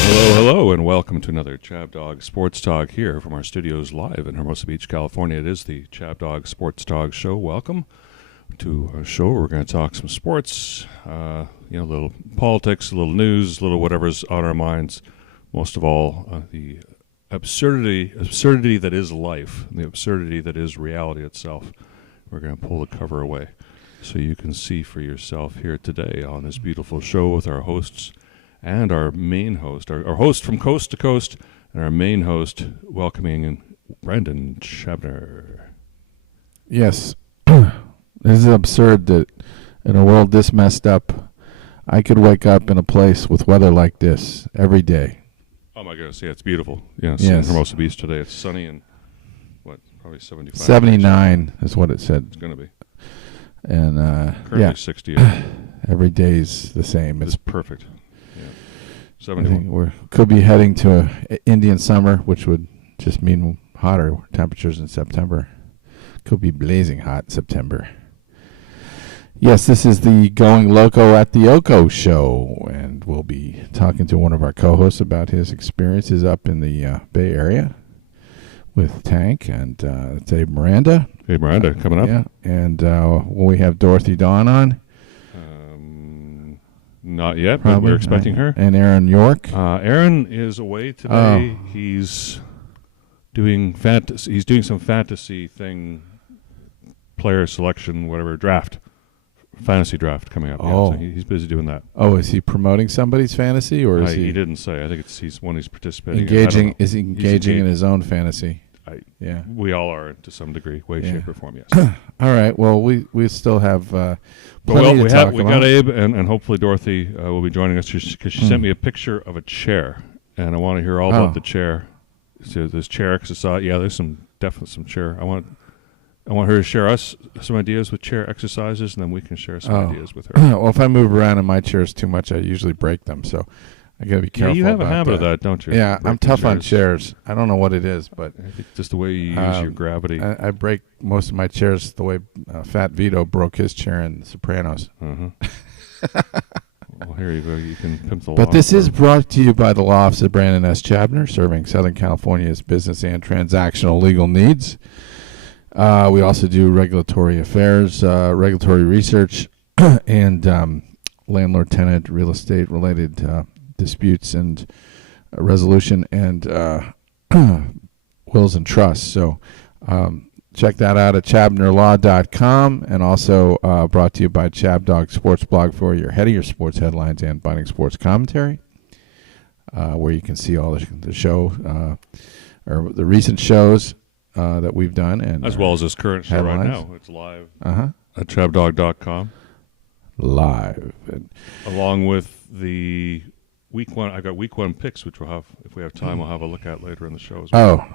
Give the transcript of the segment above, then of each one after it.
Hello, and welcome to another ChabDog Sports Talk here from our studios live in Hermosa Beach, California. It is the ChabDog Sports Talk Show. Welcome to our show. We're going to talk some sports, a little politics, a little news, a little whatever's on our minds. Most of all, the absurdity that is life, the absurdity that is reality itself. We're going to pull the cover away so you can see for yourself here today on this beautiful show with our hosts and our main host, our host from coast to coast, and our main host welcoming Brendan Shabner. Yes. This is absurd that in a world this messed up, I could wake up in a place with weather like this every day. Oh my goodness, yeah, it's beautiful. Yes. In Hermosa Beach today. It's sunny and, probably 75. 79 is what it said. It's going to be. And, currently 68. Every day's the same. It's perfect. Yeah. 71. We could be heading to Indian summer, which would just mean hotter temperatures in September. Could be blazing hot in September. Yes, this is the Going Loco at the Oko show, and we'll be talking to one of our co-hosts about his experiences up in the Bay Area with Tank, and it's Abe Miranda. Abe Miranda coming up. Yeah, and will we have Dorothy Dawn on? Not yet, Probably, but we're expecting her. And Aaron York. Aaron is away today. Oh. He's doing fantasy. He's doing some fantasy thing, player selection, whatever, fantasy draft coming up. Oh. Yeah, so he's busy doing that. Oh, is he promoting somebody's fantasy, or is he didn't say. I think he's one he's participating. Engaging. Is he engaging in his own fantasy? Yeah, we all are to some degree, way, shape, or form. Yes. All right. Well, we still have plenty to talk about. We got Abe, and hopefully Dorothy will be joining us because she sent me a picture of a chair, and I want to hear all about the chair. So there's chair exercise. Yeah, there's definitely some chair. I want her to share us some ideas with chair exercises, and then we can share some ideas with her. Well, if I move around in my chairs too much, I usually break them. So I got to be careful. Yeah, you have a habit of that, don't you? Yeah, I'm tough on chairs. I don't know what it is, but I think just the way you use your gravity. I break most of my chairs the way Fat Vito broke his chair in The Sopranos. Well, here you go. You can pimp the But this is brought to you by the law office of Brandon S. Chabner, serving Southern California's business and transactional legal needs. We also do regulatory affairs, regulatory research, and landlord-tenant real estate-related disputes and resolution and wills and trusts. So check that out at chabnerlaw.com, and also brought to you by ChabDog Sports Blog for your head of your sports headlines and biting sports commentary, where you can see all the show or the recent shows that we've done, and as well as this current show headlines. Right now. It's live at chabdog.com. Live. Along with the week one, I got week one picks, which we'll have, if we have time, we'll have a look at later in the show as well.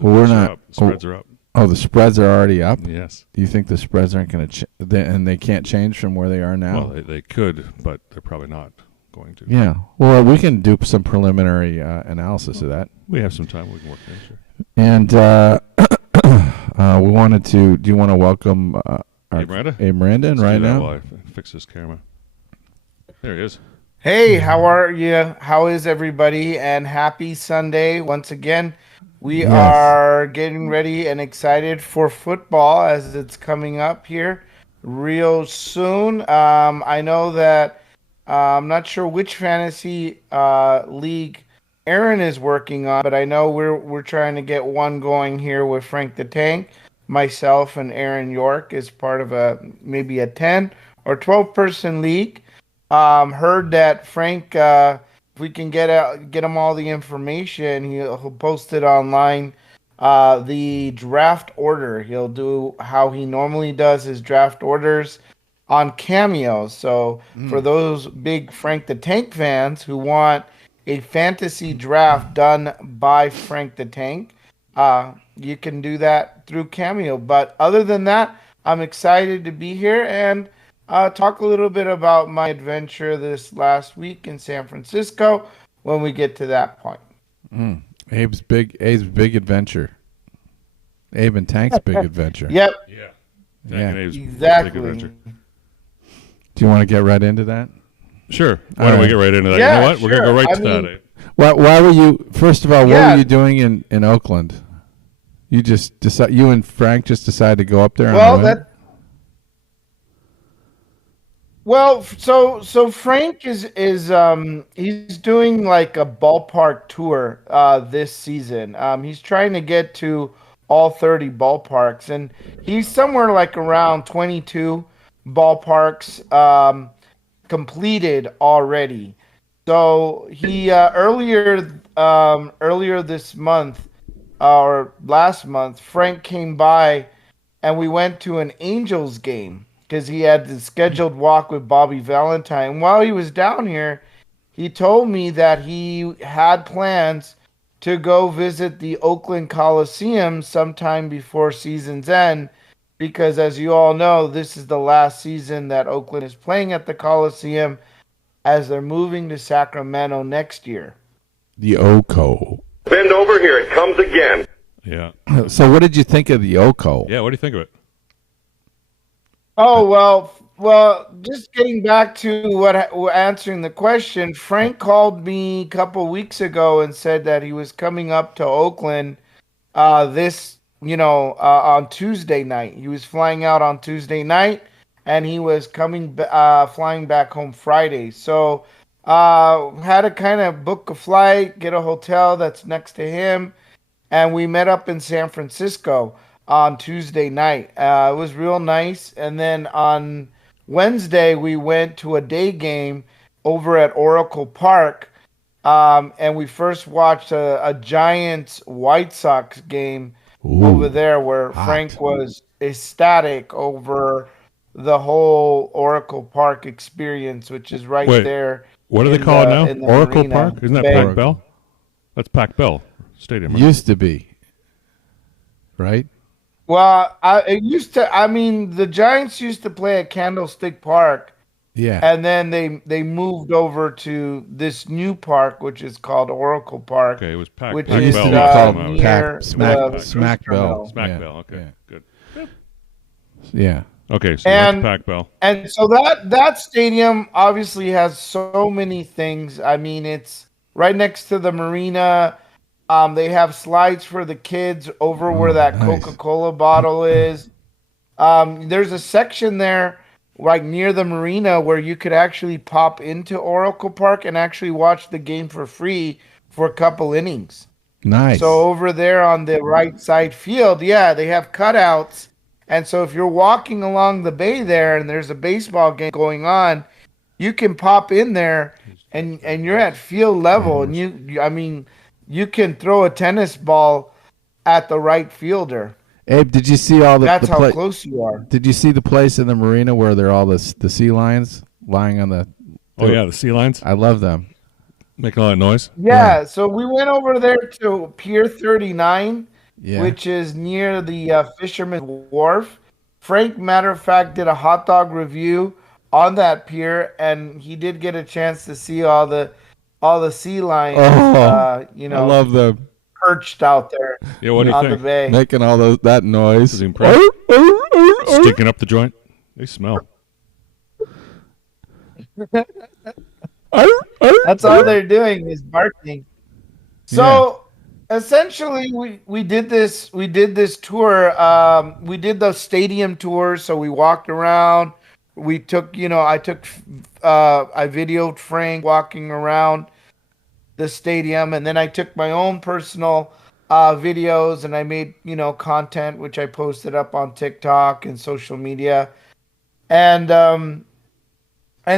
We're not. The spreads are up. Oh, the spreads are already up? Yes. Do you think the spreads aren't going to and they can't change from where they are now? Well, they could, but they're probably not going to. Yeah. Well, we can do some preliminary analysis of that. We have some time. We can work things through. And we wanted to. Do you want to welcome Abe Miranda? Abe Miranda right now? While I fix this camera. There he is. Hey, how are you? How is everybody? And happy Sunday once again. We are getting ready and excited for football as it's coming up here real soon. I know that I'm not sure which fantasy league Aaron is working on, but I know we're trying to get one going here with Frank the Tank, myself, and Aaron York as part of maybe a 10 or 12 person league. Heard that Frank, if we can get him all the information, he'll post it online. The draft order, he'll do how he normally does his draft orders on Cameo. So for those big Frank the Tank fans who want a fantasy draft done by Frank the Tank, you can do that through Cameo. But other than that, I'm excited to be here and talk a little bit about my adventure this last week in San Francisco when we get to that point. Abe's big adventure. Abe and Tank's big adventure. Yep. Yeah. Tank and Abe's exactly. big adventure. Do you want to get right into that? Sure. Why don't we get right into that? Yeah, you know what? We're going to go right to that, Abe. Why were you? First of all, what Yeah. were you doing in Oakland? You just decide. You and Frank just decided to go up there. Well, on the whim? so Frank is he's doing like a ballpark tour this season. He's trying to get to all 30 ballparks, and he's somewhere like around 22 ballparks completed already. So he earlier this month or last month, Frank came by and we went to an Angels game because he had the scheduled walk with Bobby Valentine. While he was down here, he told me that he had plans to go visit the Oakland Coliseum sometime before season's end because, as you all know, this is the last season that Oakland is playing at the Coliseum as they're moving to Sacramento next year. The Oco. Bend over here, it comes again. Yeah. So what did you think of the Oco? Yeah, what do you think of it? Oh, well, just getting back to answering the question, Frank called me a couple weeks ago and said that he was coming up to Oakland on Tuesday night. He was flying out on Tuesday night and he was flying back home Friday. So had to kind of book a flight, get a hotel that's next to him, and we met up in San Francisco on Tuesday night. It was real nice. And then on Wednesday, we went to a day game over at Oracle Park, and we first watched a Giants White Sox game over there where Frank was ecstatic over the whole Oracle Park experience, which is right there. What do they call it now? Oracle marina. Park? Isn't that Pac Bell? That's Pac Bell Stadium. Right? Used to be, right? Well, the Giants used to play at Candlestick Park. Yeah. And then they moved over to this new park, which is called Oracle Park. Okay, it was Pac which Bell. is used to be called Smack Bell. Smack Bell. Okay, Yeah. good. Yeah. Okay, so that's Pac Bell. And so that stadium obviously has so many things. I mean, it's right next to the marina. They have slides for the kids over where that nice. Coca-Cola bottle is. There's a section there like near the marina where you could actually pop into Oracle Park and actually watch the game for free for a couple innings. Nice. So over there on the right side field, yeah, they have cutouts. And so if you're walking along the bay there and there's a baseball game going on, you can pop in there and you're at field level and you can throw a tennis ball at the right fielder. Abe, did you see all the? That's how close you are. Did you see the place in the marina where they're all the sea lions lying on the? Oh yeah, the sea lions. I love them. Making a lot of noise. Yeah, so we went over there to Pier 39, Yeah. which is near the Fisherman's Wharf. Frank, matter of fact, did a hot dog review on that pier, and he did get a chance to see all the sea lions. I love them. Perched out there. Yeah, what do you on think? the bay. Making all that noise. Is he impressed? Stinking up the joint. They smell. That's all they're doing is barking. So essentially, we did this tour. We did the stadium tour. So we walked around. We took, I videoed Frank walking around the stadium, and then I took my own personal videos, and I made content which I posted up on TikTok and social media, and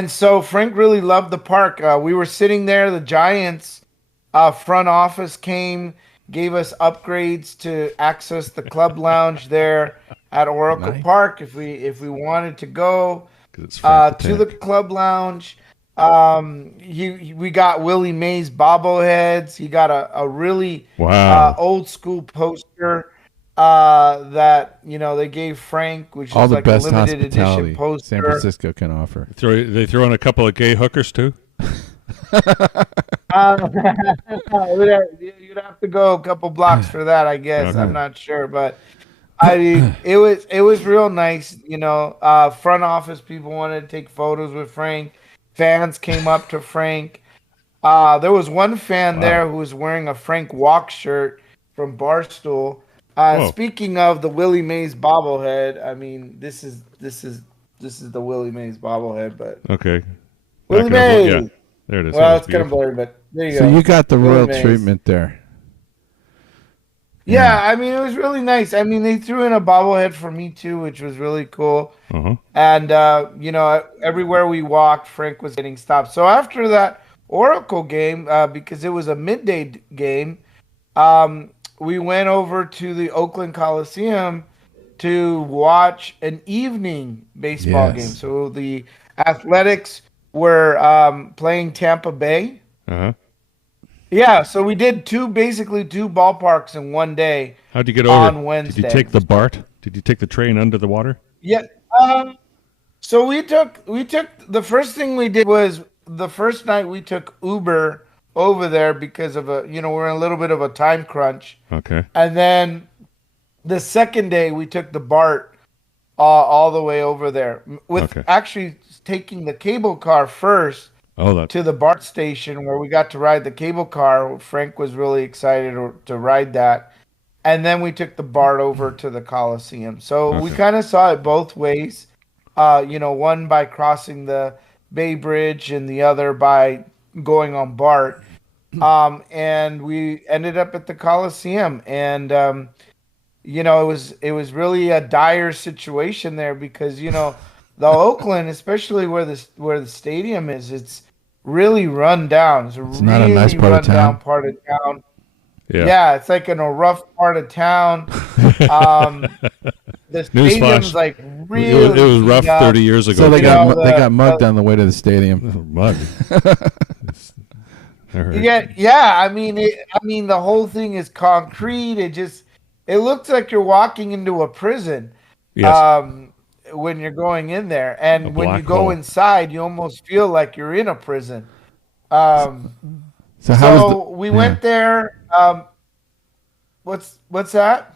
so Frank really loved the park. We were sitting there. The Giants front office came, gave us upgrades to access the club lounge there at Oracle Park if we wanted to go to the club lounge. We got Willie Mays bobbleheads. He got a really old school poster that they gave Frank, which all is the like best a limited edition poster San Francisco can offer. They throw in a couple of gay hookers too. You'd have to go a couple blocks for that, I guess. I'm not sure, but I mean, it was real nice. Front office people wanted to take photos with Frank. Fans came up to Frank. There was one fan there who was wearing a Frank Walk shirt from Barstool. Speaking of the Willie Mays bobblehead, I mean, this is the Willie Mays bobblehead, but Okay. Willie Mays. Yeah, there it is. Well, it's kind of blurry, but there you go. So you got the Willie royal Mays. treatment there. Yeah, I mean, it was really nice. I mean, they threw in a bobblehead for me too, which was really cool. Uh-huh. And everywhere we walked, Frank was getting stopped. So after that Oracle game, because it was a midday game, we went over to the Oakland Coliseum to watch an evening baseball game. So the Athletics were playing Tampa Bay. Uh-huh. Yeah, so we did basically two ballparks in one day. How'd you get over? On Wednesday. Did you take the BART? Did you take the train under the water? Yeah. So we took the first thing we did was the first night we took Uber over there because of we're in a little bit of a time crunch. Okay. And then the second day we took the BART all the way over there with actually taking the cable car first. To the BART station where we got to ride the cable car. Frank was really excited to ride that. And then we took the BART over to the Coliseum. So we kind of saw it both ways. One by crossing the Bay Bridge and the other by going on BART. And we ended up at the Coliseum. And, it was really a dire situation there because, the Oakland, especially where the stadium is, it's really run down. It's really not a nice part of town. Part of town. Yeah, it's like in a rough part of town. The stadium's like really. It was rough 30 years ago. So they got mugged on the way to the stadium. Mud. Yeah. I mean, the whole thing is concrete. It looks like you're walking into a prison. Yes. When you're going in there, and when you go inside, you almost feel like you're in a prison. So we went there. What's that?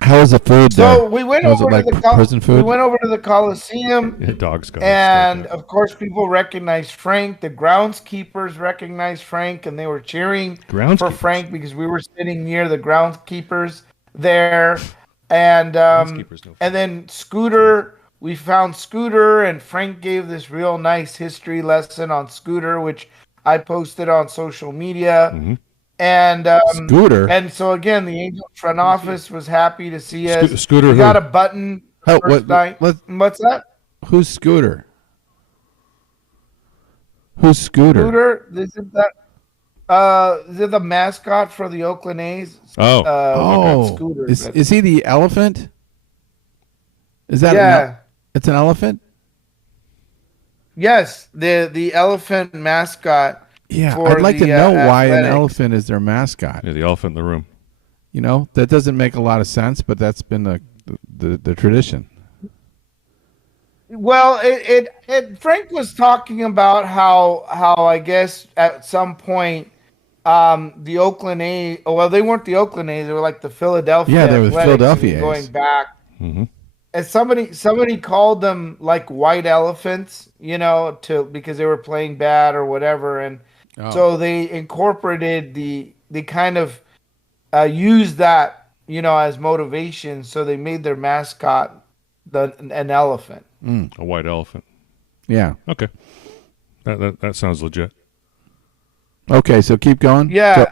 How was the food there? So we went over to the prison food. We went over to the Coliseum. Yeah, dogs got and of course, people recognized Frank. The groundskeepers recognized Frank, and they were cheering for Frank because we were sitting near the groundskeepers there. And then Scooter, we found Scooter, and Frank gave this real nice history lesson on Scooter, which I posted on social media. Mm-hmm. And Scooter. And so again, the Angels front office was happy to see us. Scooter, we got a button first night. What's that? Who's Scooter? Who's Scooter? Scooter, isn't that? Is it the mascot for the Oakland A's? Scooter. Is he the elephant? Is that it's an elephant? Yes, the elephant mascot. Yeah, I'd like to know why an elephant is their mascot. Yeah, the elephant in the room. That doesn't make a lot of sense, but that's been the tradition. Well, Frank was talking about how I guess at some point the Oakland A's. Well, they weren't the Oakland A's; they were like the Philadelphia. Yeah, they were Philadelphia A's. Going back, mm-hmm. and somebody called them like white elephants, because they were playing bad or whatever, and so they incorporated they kind of used that as motivation. So they made their mascot an elephant, a white elephant. Yeah. Okay, that sounds legit. Okay, so keep going. Yeah. So,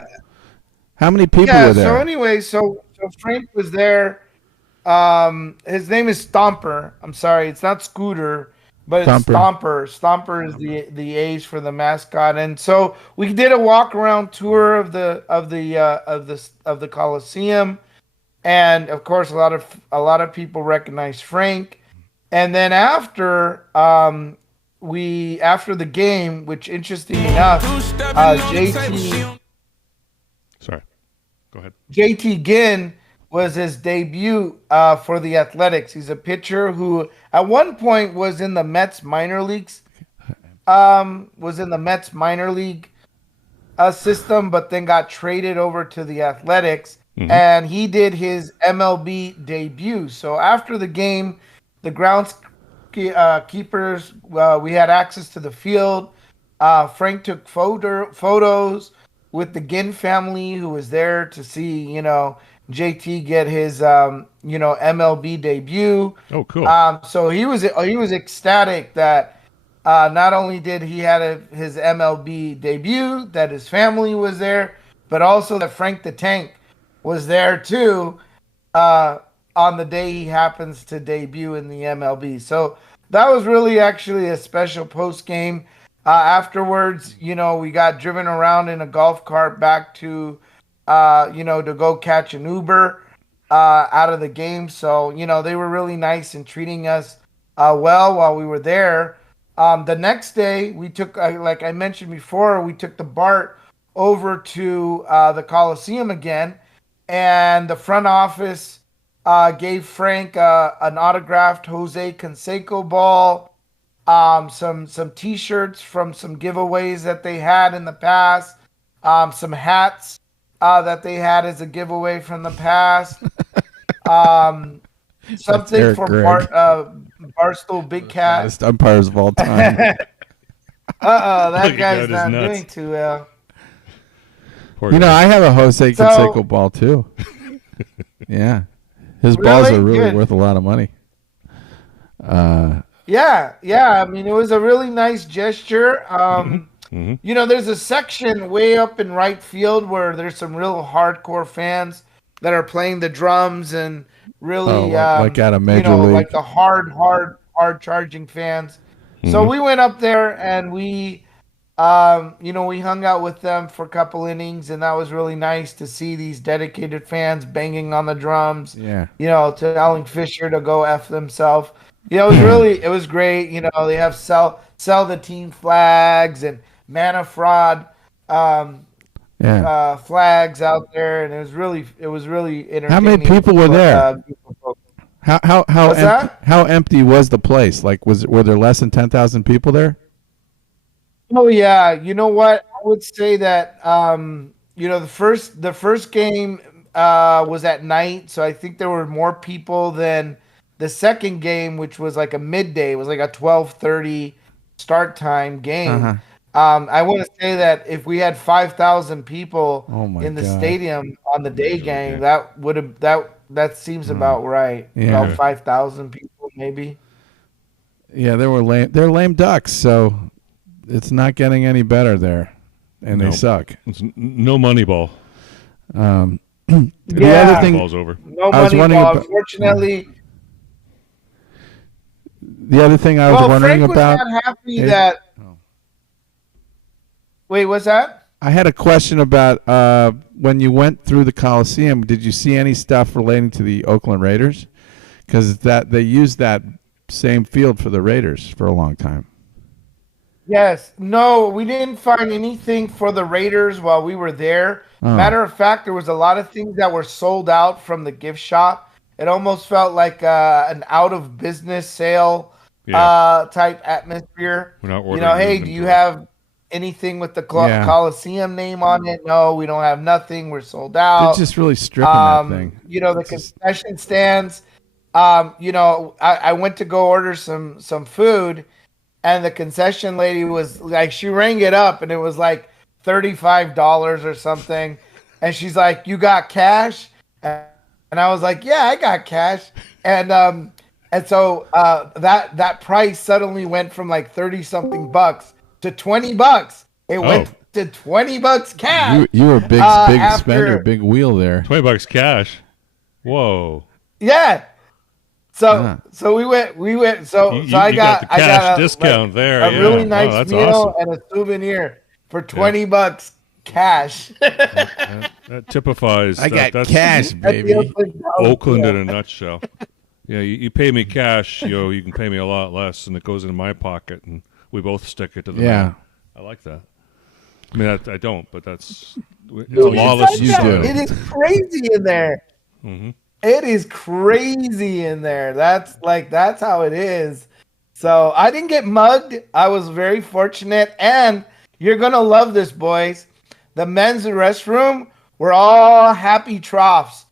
how many people were there? So anyway, so Frank was there. His name is Stomper. I'm sorry, it's not Scooter, but it's Stomper. Stomper is the A's for the mascot, and so we did a walk around tour of the Coliseum, and of course a lot of people recognized Frank, and then after after the game, which interesting enough, JT. Sorry, go ahead. JT Ginn was his debut for the Athletics. He's a pitcher who at one point was in the Mets minor leagues, system, but then got traded over to the Athletics, and he did his MLB debut. So after the game, the grounds keepers, we had access to the field. Frank took photos with the Ginn family, who was there to see, JT get his, MLB debut. Oh, cool. So he was ecstatic that not only did he had his MLB debut, that his family was there, but also that Frank the Tank was there too on the day he happens to debut in the MLB. So that was really actually a special post game. Afterwards, we got driven around in a golf cart back to, to go catch an Uber out of the game. So, they were really nice and treating us well while we were there. The next day, we took, like I mentioned before, we took the BART over to the Coliseum again. And the front office gave Frank an autographed Jose Canseco ball. Some T-shirts from some giveaways that they had in the past, some hats that they had as a giveaway from the past, something from Barstool Big Cat. Best umpires of all time. That guy's not doing too well. I have a Jose Canseco ball too. Yeah, his balls are really worth a lot of money. Yeah. I mean, it was a really nice gesture. There's a section way up in right field where there's some real hardcore fans that are playing the drums and really, like at a major league, like the hard charging fans. So we went up there and we hung out with them for a couple innings, and that was really nice to see these dedicated fans banging on the drums. Yeah. Telling Fisher to go F themselves. It was great. They have sell the team flags and mana fraud flags out there, and it was really entertaining. How many people were there? How empty was the place? Like, were there less than 10,000 people there? Oh yeah, you know what? I would say that the first game was at night, so I think there were more people than the second game, which was like a midday. It was like a 12:30 start time game. I want to say that if we had 5,000 people in the stadium on the day game, that seems about right. Yeah. About 5,000 people, maybe. Yeah, they're lame ducks, so it's not getting any better there, and they suck. It's no money ball. The other thing, ball's over. No money ball, unfortunately. The other thing I was wondering Frank about. Was not happy that. Wait, what's that? I had a question about when you went through the Coliseum. Did you see any stuff relating to the Oakland Raiders? Because they used that same field for the Raiders for a long time. Yes. No, we didn't find anything for the Raiders while we were there. Matter of fact, there was a lot of things that were sold out from the gift shop. It almost felt like an out-of-business sale type atmosphere. We're not ordering hey, do you have anything with the Coliseum name on it? No, we don't have nothing. We're sold out. They're just really stripping that thing. The concession stands. I went to go order some food, and the concession lady was like, she rang it up, and it was like $35 or something. And she's like, "You got cash?" And I was like, "Yeah, I got cash." And so that price suddenly went from like 30-something bucks to $20. It went to $20 cash. You were a big spender, big wheel there. $20 cash. Whoa. Yeah. So we went. So I got the cash discount there. A really nice meal awesome. and a souvenir for $20 cash. that typifies. That's cash, baby. Oakland in a nutshell. Yeah, you pay me cash, you can pay me a lot less, and it goes into my pocket, and we both stick it to the man. I like that. I mean, I don't, but it's a lawless society. It is crazy in there. Mm-hmm. It is crazy in there. That's how it is. So I didn't get mugged. I was very fortunate, and you're gonna love this, boys. The men's restroom were all happy troughs.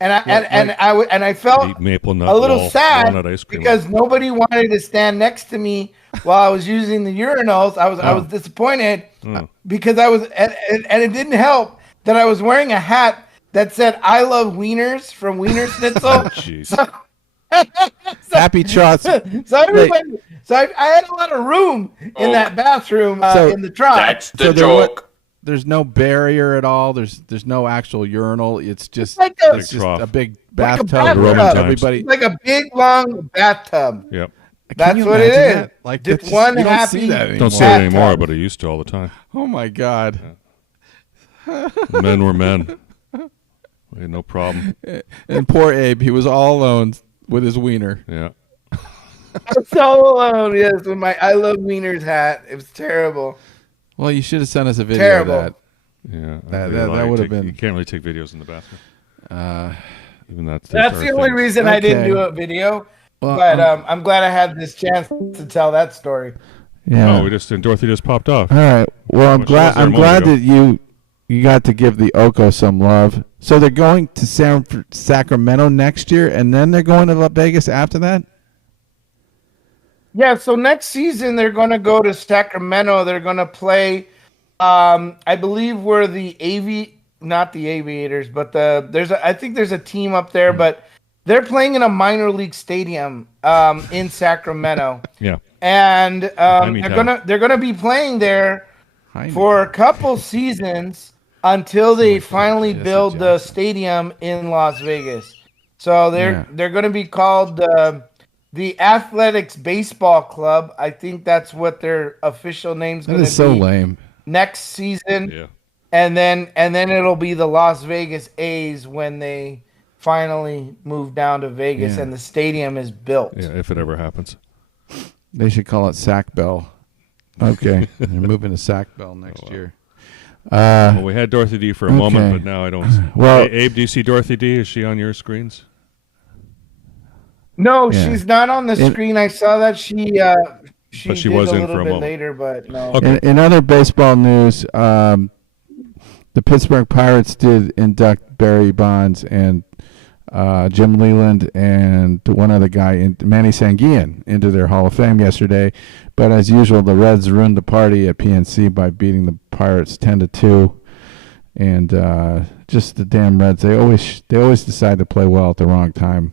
I felt Eat maple nut a little sad walnut ice cream. because nobody wanted to stand next to me while I was using the urinals. I was disappointed because I was, and it didn't help that I was wearing a hat that said "I love wieners" from Wiener Schnitzel. Jeez. Happy trots. So everybody, I had a lot of room in that bathroom in the trot. That's the joke. There's no barrier at all. There's no actual urinal. It's just It's just like a big like a bathtub. bathtub. Everybody. It's like a big long bathtub. Yep. That's you what it imagine is. that? Like Just that's one you don't happy. see that anymore. Don't say it anymore, but I used to all the time. Oh my God. Men were men. We had no problem. And poor Abe, he was all alone with his wiener. Yeah. I was so alone, yes, with my "I love wieners" hat. It was terrible. Well, you should have sent us a video Terrible. of that. Yeah. That would have been. You can't really take videos in the bathroom. Even that's the only reason I didn't do a video. Well, But I'm glad I had this chance to tell that story. Yeah. Oh, Dorothy just popped off. All right. Well, I'm Well, she was there a glad moment ago. that you got to give the Oko some love. So they're going to Sacramento next year, and then they're going to Vegas after that. Yeah, so next season they're going to go to Sacramento. They're going to play. I believe we're not the Aviators, but I think there's a team up there, but they're playing in a minor league stadium in Sacramento. Yeah. And they're gonna be playing there for a couple seasons until they finally build the stadium in Las Vegas. So they're going to be called the Athletics Baseball Club. I think that's what their official name's going to be. That is so lame. Next season. Yeah. And then it'll be the Las Vegas A's when they finally move down to Vegas and the stadium is built. Yeah, if it ever happens. They should call it Sac Bell. Okay. They're moving to Sac Bell next year. Well, we had Dorothy D for a moment, but now I don't. Well, hey, Abe, do you see Dorothy D? Is she on your screens? No, she's not on the screen. I saw that she did was a in little for a bit moment. later, but no. Okay. In other baseball news, the Pittsburgh Pirates did induct Barry Bonds and Jim Leland and one other guy, Manny Sanguillen, into their Hall of Fame yesterday. But as usual, the Reds ruined the party at PNC by beating the Pirates 10-2. And just the damn Reds, they always decide to play well at the wrong time.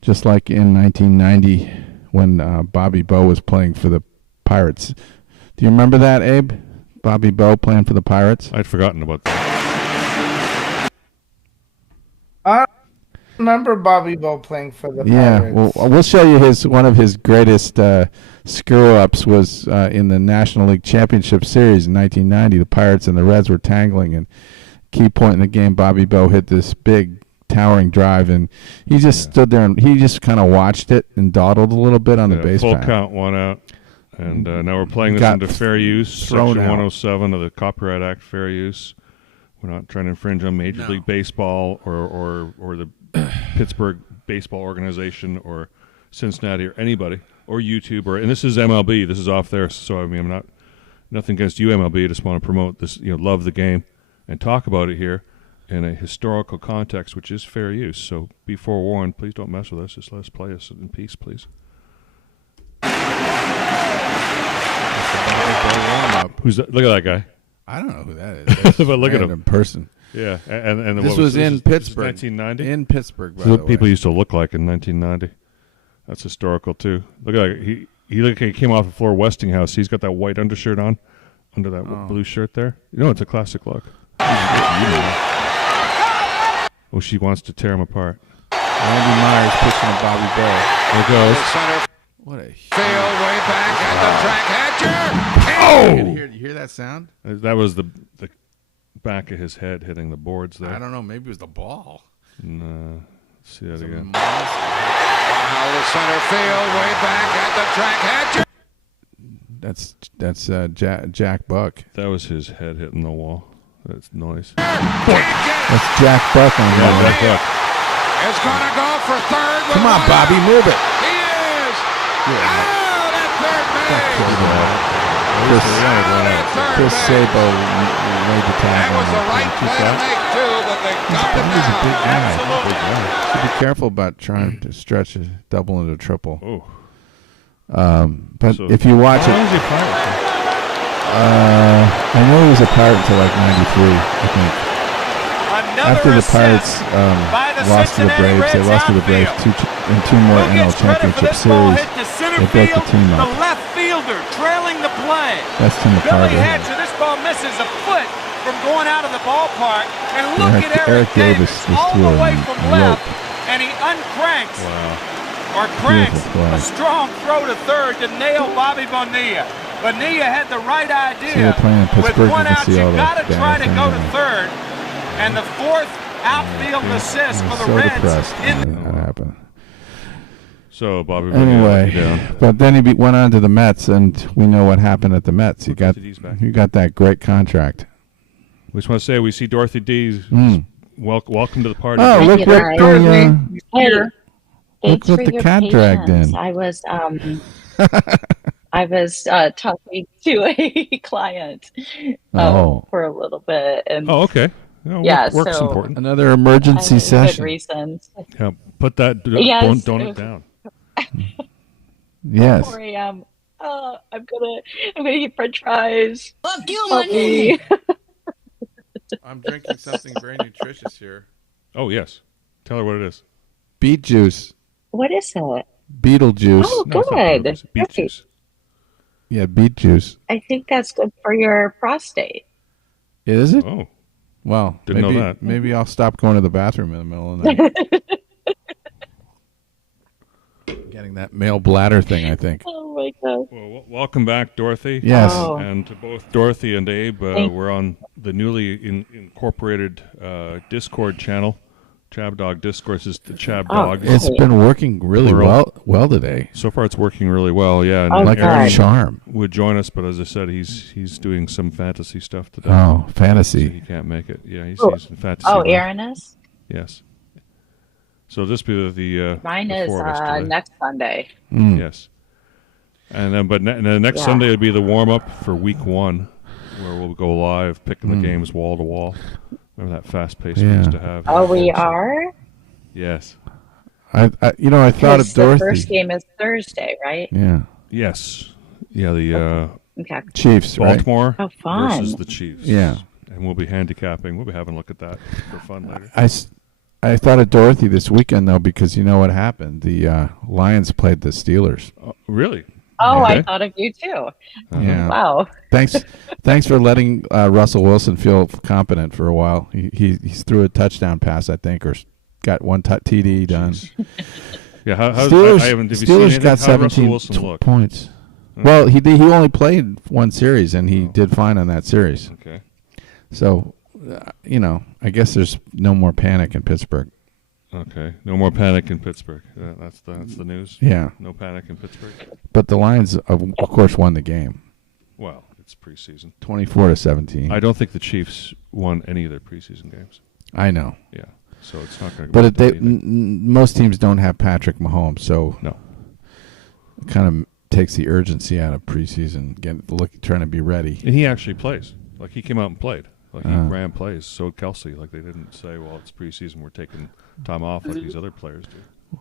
Just like in 1990 when Bobby Bowe was playing for the Pirates. Do you remember that, Abe? Bobby Bowe playing for the Pirates? I'd forgotten about that. I remember Bobby Bowe playing for the Pirates. Well, we'll show you one of his greatest screw-ups was in the National League Championship Series in 1990. The Pirates and the Reds were tangling, and key point in the game, Bobby Bowe hit this big towering drive, and he just stood there and he just kind of watched it and dawdled a little bit on the base full path. count, one out. And now we're playing this Got into fair use, thrown Section out. 107 of the Copyright Act, fair use. We're not trying to infringe on Major League Baseball or the Pittsburgh Baseball Organization or Cincinnati or anybody or YouTube and this is MLB. This is off there, so I mean I'm not nothing against you MLB. I just want to promote this, love the game and talk about it here in a historical context, which is fair use. So be forewarned. Please don't mess with us. Just let us play us in peace, please. Who's that? Look at that guy. I don't know who that is. But look at him in person. Yeah, and This was in Pittsburgh. 1990. In Pittsburgh, by This is the what people way. used to look like in 1990. That's historical too. Look at that. He looked like he came off the floor of Westinghouse. He's got that white undershirt on, under that blue shirt there. It's a classic look. Oh, she wants to tear him apart. Randy Myers pitching to Bobby Bowe. There it goes. Center What a field way back at the track catcher. You hear that sound? That was the back of his head hitting the boards there. I don't know. Maybe it was the ball. No, let's see that again. Wow, the center field way back at the track catcher. That's Jack Buck. That was his head hitting the wall. That's noise. That's Jack Buck on Yeah, that. Jack Buck. Is going to go for third. with Come on, one Bobby, out. move it. He is. Out at third base. Chris Sabo laid the tag That on was the right Keep play to that. make, too, but They got him He's a big down. guy. Absolutely. So be careful about trying to stretch a double into triple. Oh. But So- if you watch How it, long is he fired? I know he was a Pirate until like '93, I think. After the Pirates lost to the Braves, they lost to the Braves in two more NL Championship Series. They broke the team The up. left fielder trailing the play. That's Tim Billy McCarter. Hatcher, this ball misses a foot from going out of the ballpark. And look at Eric Davis Davis was all through the way a from rope. left. And he uncranks or cranks Beautiful play. a strong throw to third to nail Bobby Bonilla. Bonilla had the right So idea. they're playing in With Pittsburgh, one you can out, see you all the got to try to banners go to and third. And the fourth outfield assist for the so Reds depressed in when that happened. So Bobby Bonilla let you Anyway, down. but then he went on to the Mets, and we know what happened at the Mets. You got Dorothy D's back. that great contract. We just want to say we see Dorothy D. Welcome to the party. Oh, Thank look you, what guys. the Hey, look thanks what for the your cat dragged patience. in. I was talking to a client for a little bit, and Oh, okay. No, Yeah, work's so- important. Another emergency good session. reasons. Yeah, put that Yes. donut down. Yes. 4 a.m. I'm gonna eat French fries. Fuck you, Help me. I'm drinking something very nutritious here. Oh, yes. Tell her what it is. Beet juice. What is it? Beetle juice. Oh, No, it's not good. Bourbon, it's beet Great. juice. Yeah, beet juice. I think that's good for your prostate. Is it? Oh, Well, Didn't know maybe that. maybe I'll stop going to the bathroom in the middle of the night. Getting that male bladder thing, I think. Oh my god. well, welcome back, Dorothy. Yes. Oh. And to both Dorothy and Abe, we're on the newly incorporated Discord channel. ChabDog Discourse is the ChabDog. It's been working really Plural. well today. So far, it's working really well. Yeah, and Oh, Like Aaron a charm. would join us, but as I said, he's doing some fantasy stuff today. Oh, So fantasy. he can't make it. Yeah, he's in fantasy. Oh, land. Aaron is? Yes. So this be the Mine the is four of us today. next Sunday. Yes. And then, and then next Yeah. Sunday would be the warm up for week 1, where we'll go live, picking the games wall to wall. Remember that fast pace we used to have? Oh, we are? Yes. I thought Because of the Dorothy. first game is Thursday, right? Yeah. Yes. Yeah. The Okay. Chiefs, right? Baltimore Oh, fun. versus the Chiefs. Yeah. And we'll be handicapping. We'll be having a look at that for fun later. I thought of Dorothy this weekend though because you know what happened. The Lions played the Steelers. Really? Oh, Okay. I thought of you too. Yeah. Wow. Thanks for letting Russell Wilson feel competent for a while. He threw a touchdown pass, I think, or got one TD done. Jeez. Yeah. How Steelers, I haven't. Have you seen Steelers anything? got How'd Russell 17 Wilson look? points. Well, he only played one series and he did fine on that series. Okay. So, I guess there's no more panic in Pittsburgh. Okay. No more panic in Pittsburgh. That's the news. Yeah. No panic in Pittsburgh. But the Lions, of course, won the game, Well, it's preseason. 24-17. I don't think the Chiefs won any of their preseason games. I know. Yeah. So it's not going to. But most teams don't have Patrick Mahomes, so No. it kind of takes the urgency out of preseason. Trying to be ready. And he actually plays. Like he came out and played. Like he ran plays. So did Kelsey. Like they didn't say, "Well, it's preseason. We're taking time off," like these other players do.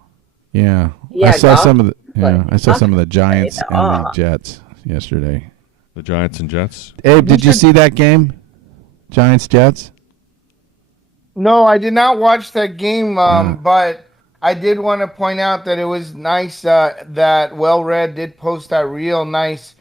Yeah, Yeah, I saw golf- some of the. Yeah, like, I saw some of the Giants golf- and the Jets yesterday. The Giants and Jets. Abe, did you see that game? Giants Jets. No, I did not watch that game, but I did want to point out that it was nice that Well Read did post that real nice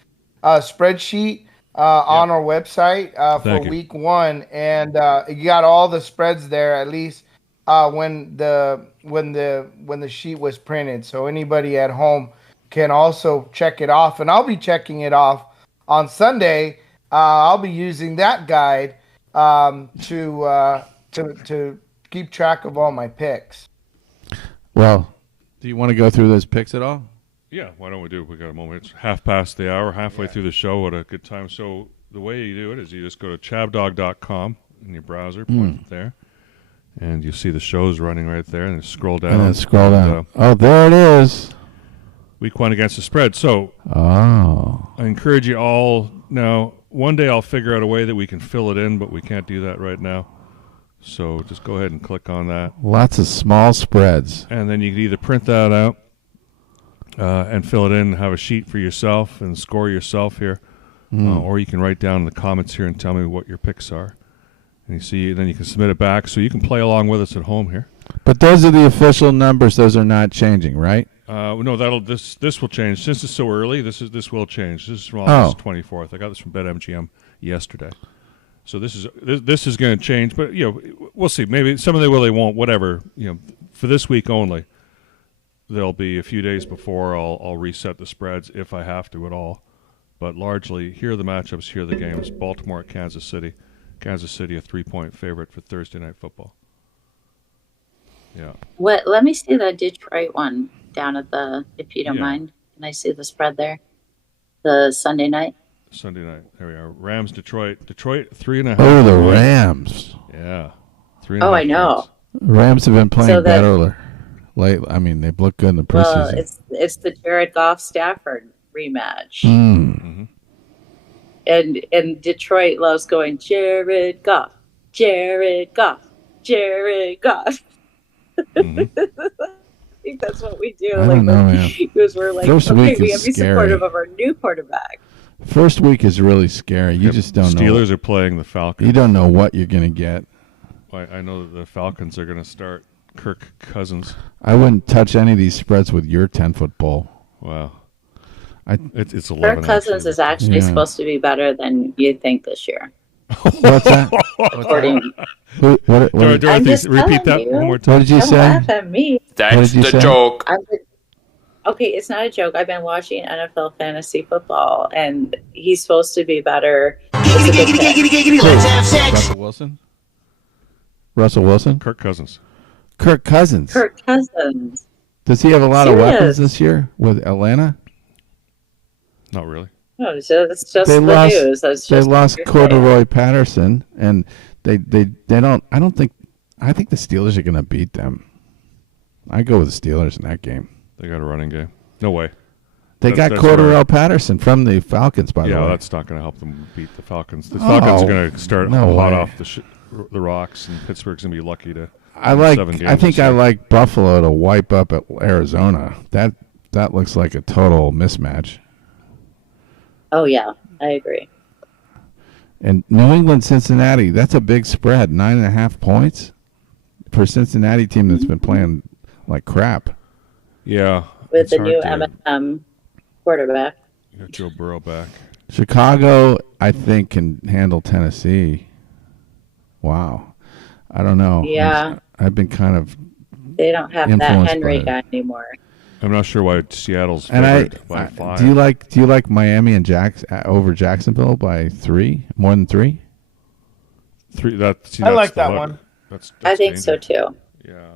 spreadsheet on our website for Thank you. week 1, and you got all the spreads there at least when the sheet was printed. So anybody at home can also check it off, and I'll be checking it off on Sunday. I'll be using that guide to keep track of all my picks. Well, do you want to go through those picks at all? Yeah, why don't we do it? We got a moment. It's half past the hour, halfway through the show. What a good time. So the way you do it is you just go to chabdog.com in your browser, point it there, and you see the shows running right there, and then scroll down. And then scroll down. And, Oh, there it is. week 1 against the spread. So Oh. I encourage you all. Now, one day I'll figure out a way that we can fill it in, but we can't do that right now. So just go ahead and click on that. Lots of small spreads. And then you can either print that out and fill it in, have a sheet for yourself and score yourself here. Or you can write down in the comments here and tell me what your picks are. And you see, then you can submit it back so you can play along with us at home here. But those are the official numbers. Those are not changing, right? No, this will change. Since it's so early, this will change. This is from August 24th. I got this from BetMGM yesterday. So this is going to change, but we'll see. Maybe some of them will, they won't. Whatever. For this week only, there'll be a few days before I'll reset the spreads if I have to at all. But largely, here are the matchups. Here are the games. Baltimore at Kansas City. Kansas City, a 3-point favorite for Thursday Night Football. Yeah. What? Let me see the Detroit one down at the, if you don't mind. Can I see the spread there? The Sunday night. Sunday night. There we are. Rams, Detroit. Detroit, 3.5. Oh, the Rams. Yeah. 3.5. Oh, I know. Rams have been playing better late. I mean, they've looked good in the preseason. Well, it's the Jared Goff Stafford rematch. Mm. And Detroit loves going Jared Goff, Jared Goff, Jared Goff. I think that's what we do. I don't know, man. Because we're like, First okay, week we is have to be scary. supportive of our new quarterback. First week is really scary. You just don't know. Steelers are playing the Falcons. You don't know what you're going to get. I know that the Falcons are going to start Kirk Cousins. I wouldn't touch any of these spreads with your 10-foot bowl. Wow. It's 11. Kirk Cousins is actually supposed to be better than you think this year. What's that? Dorothy, repeat that one more time. What did you say? Laugh at me. That's the joke. Okay, it's not a joke. I've been watching NFL fantasy football, and he's supposed to be better. Russell Wilson? Russell Wilson? Kirk Cousins. Kirk Cousins. Kirk Cousins. Does he have a lot of weapons this year with Atlanta? Not really. No, it's just the news. They lost Corduroy Patterson, and they don't. I think the Steelers are going to beat them. I go with the Steelers in that game. They got a running game. No way. They got Corduroy Patterson from the Falcons, by the way. Yeah, that's not going to help them beat the Falcons. The Falcons are going to start hot off the rocks, and Pittsburgh's going to be lucky to. I think I like Buffalo to wipe up at Arizona. That looks like a total mismatch. Oh yeah, I agree. And New England, Cincinnati, that's a big spread, 9.5 points for a Cincinnati team that's been playing like crap. Yeah, with the new M&M quarterback. You got Joe Burrow back. Chicago, I think, can handle Tennessee. Wow. I don't know. Yeah. I've been kind of. They don't have that Henry guy anymore. I'm not sure why Seattle's favored by 5. Do you like Miami and over Jacksonville by 3? More than 3? 3. I like that one. That's I think so too. Yeah.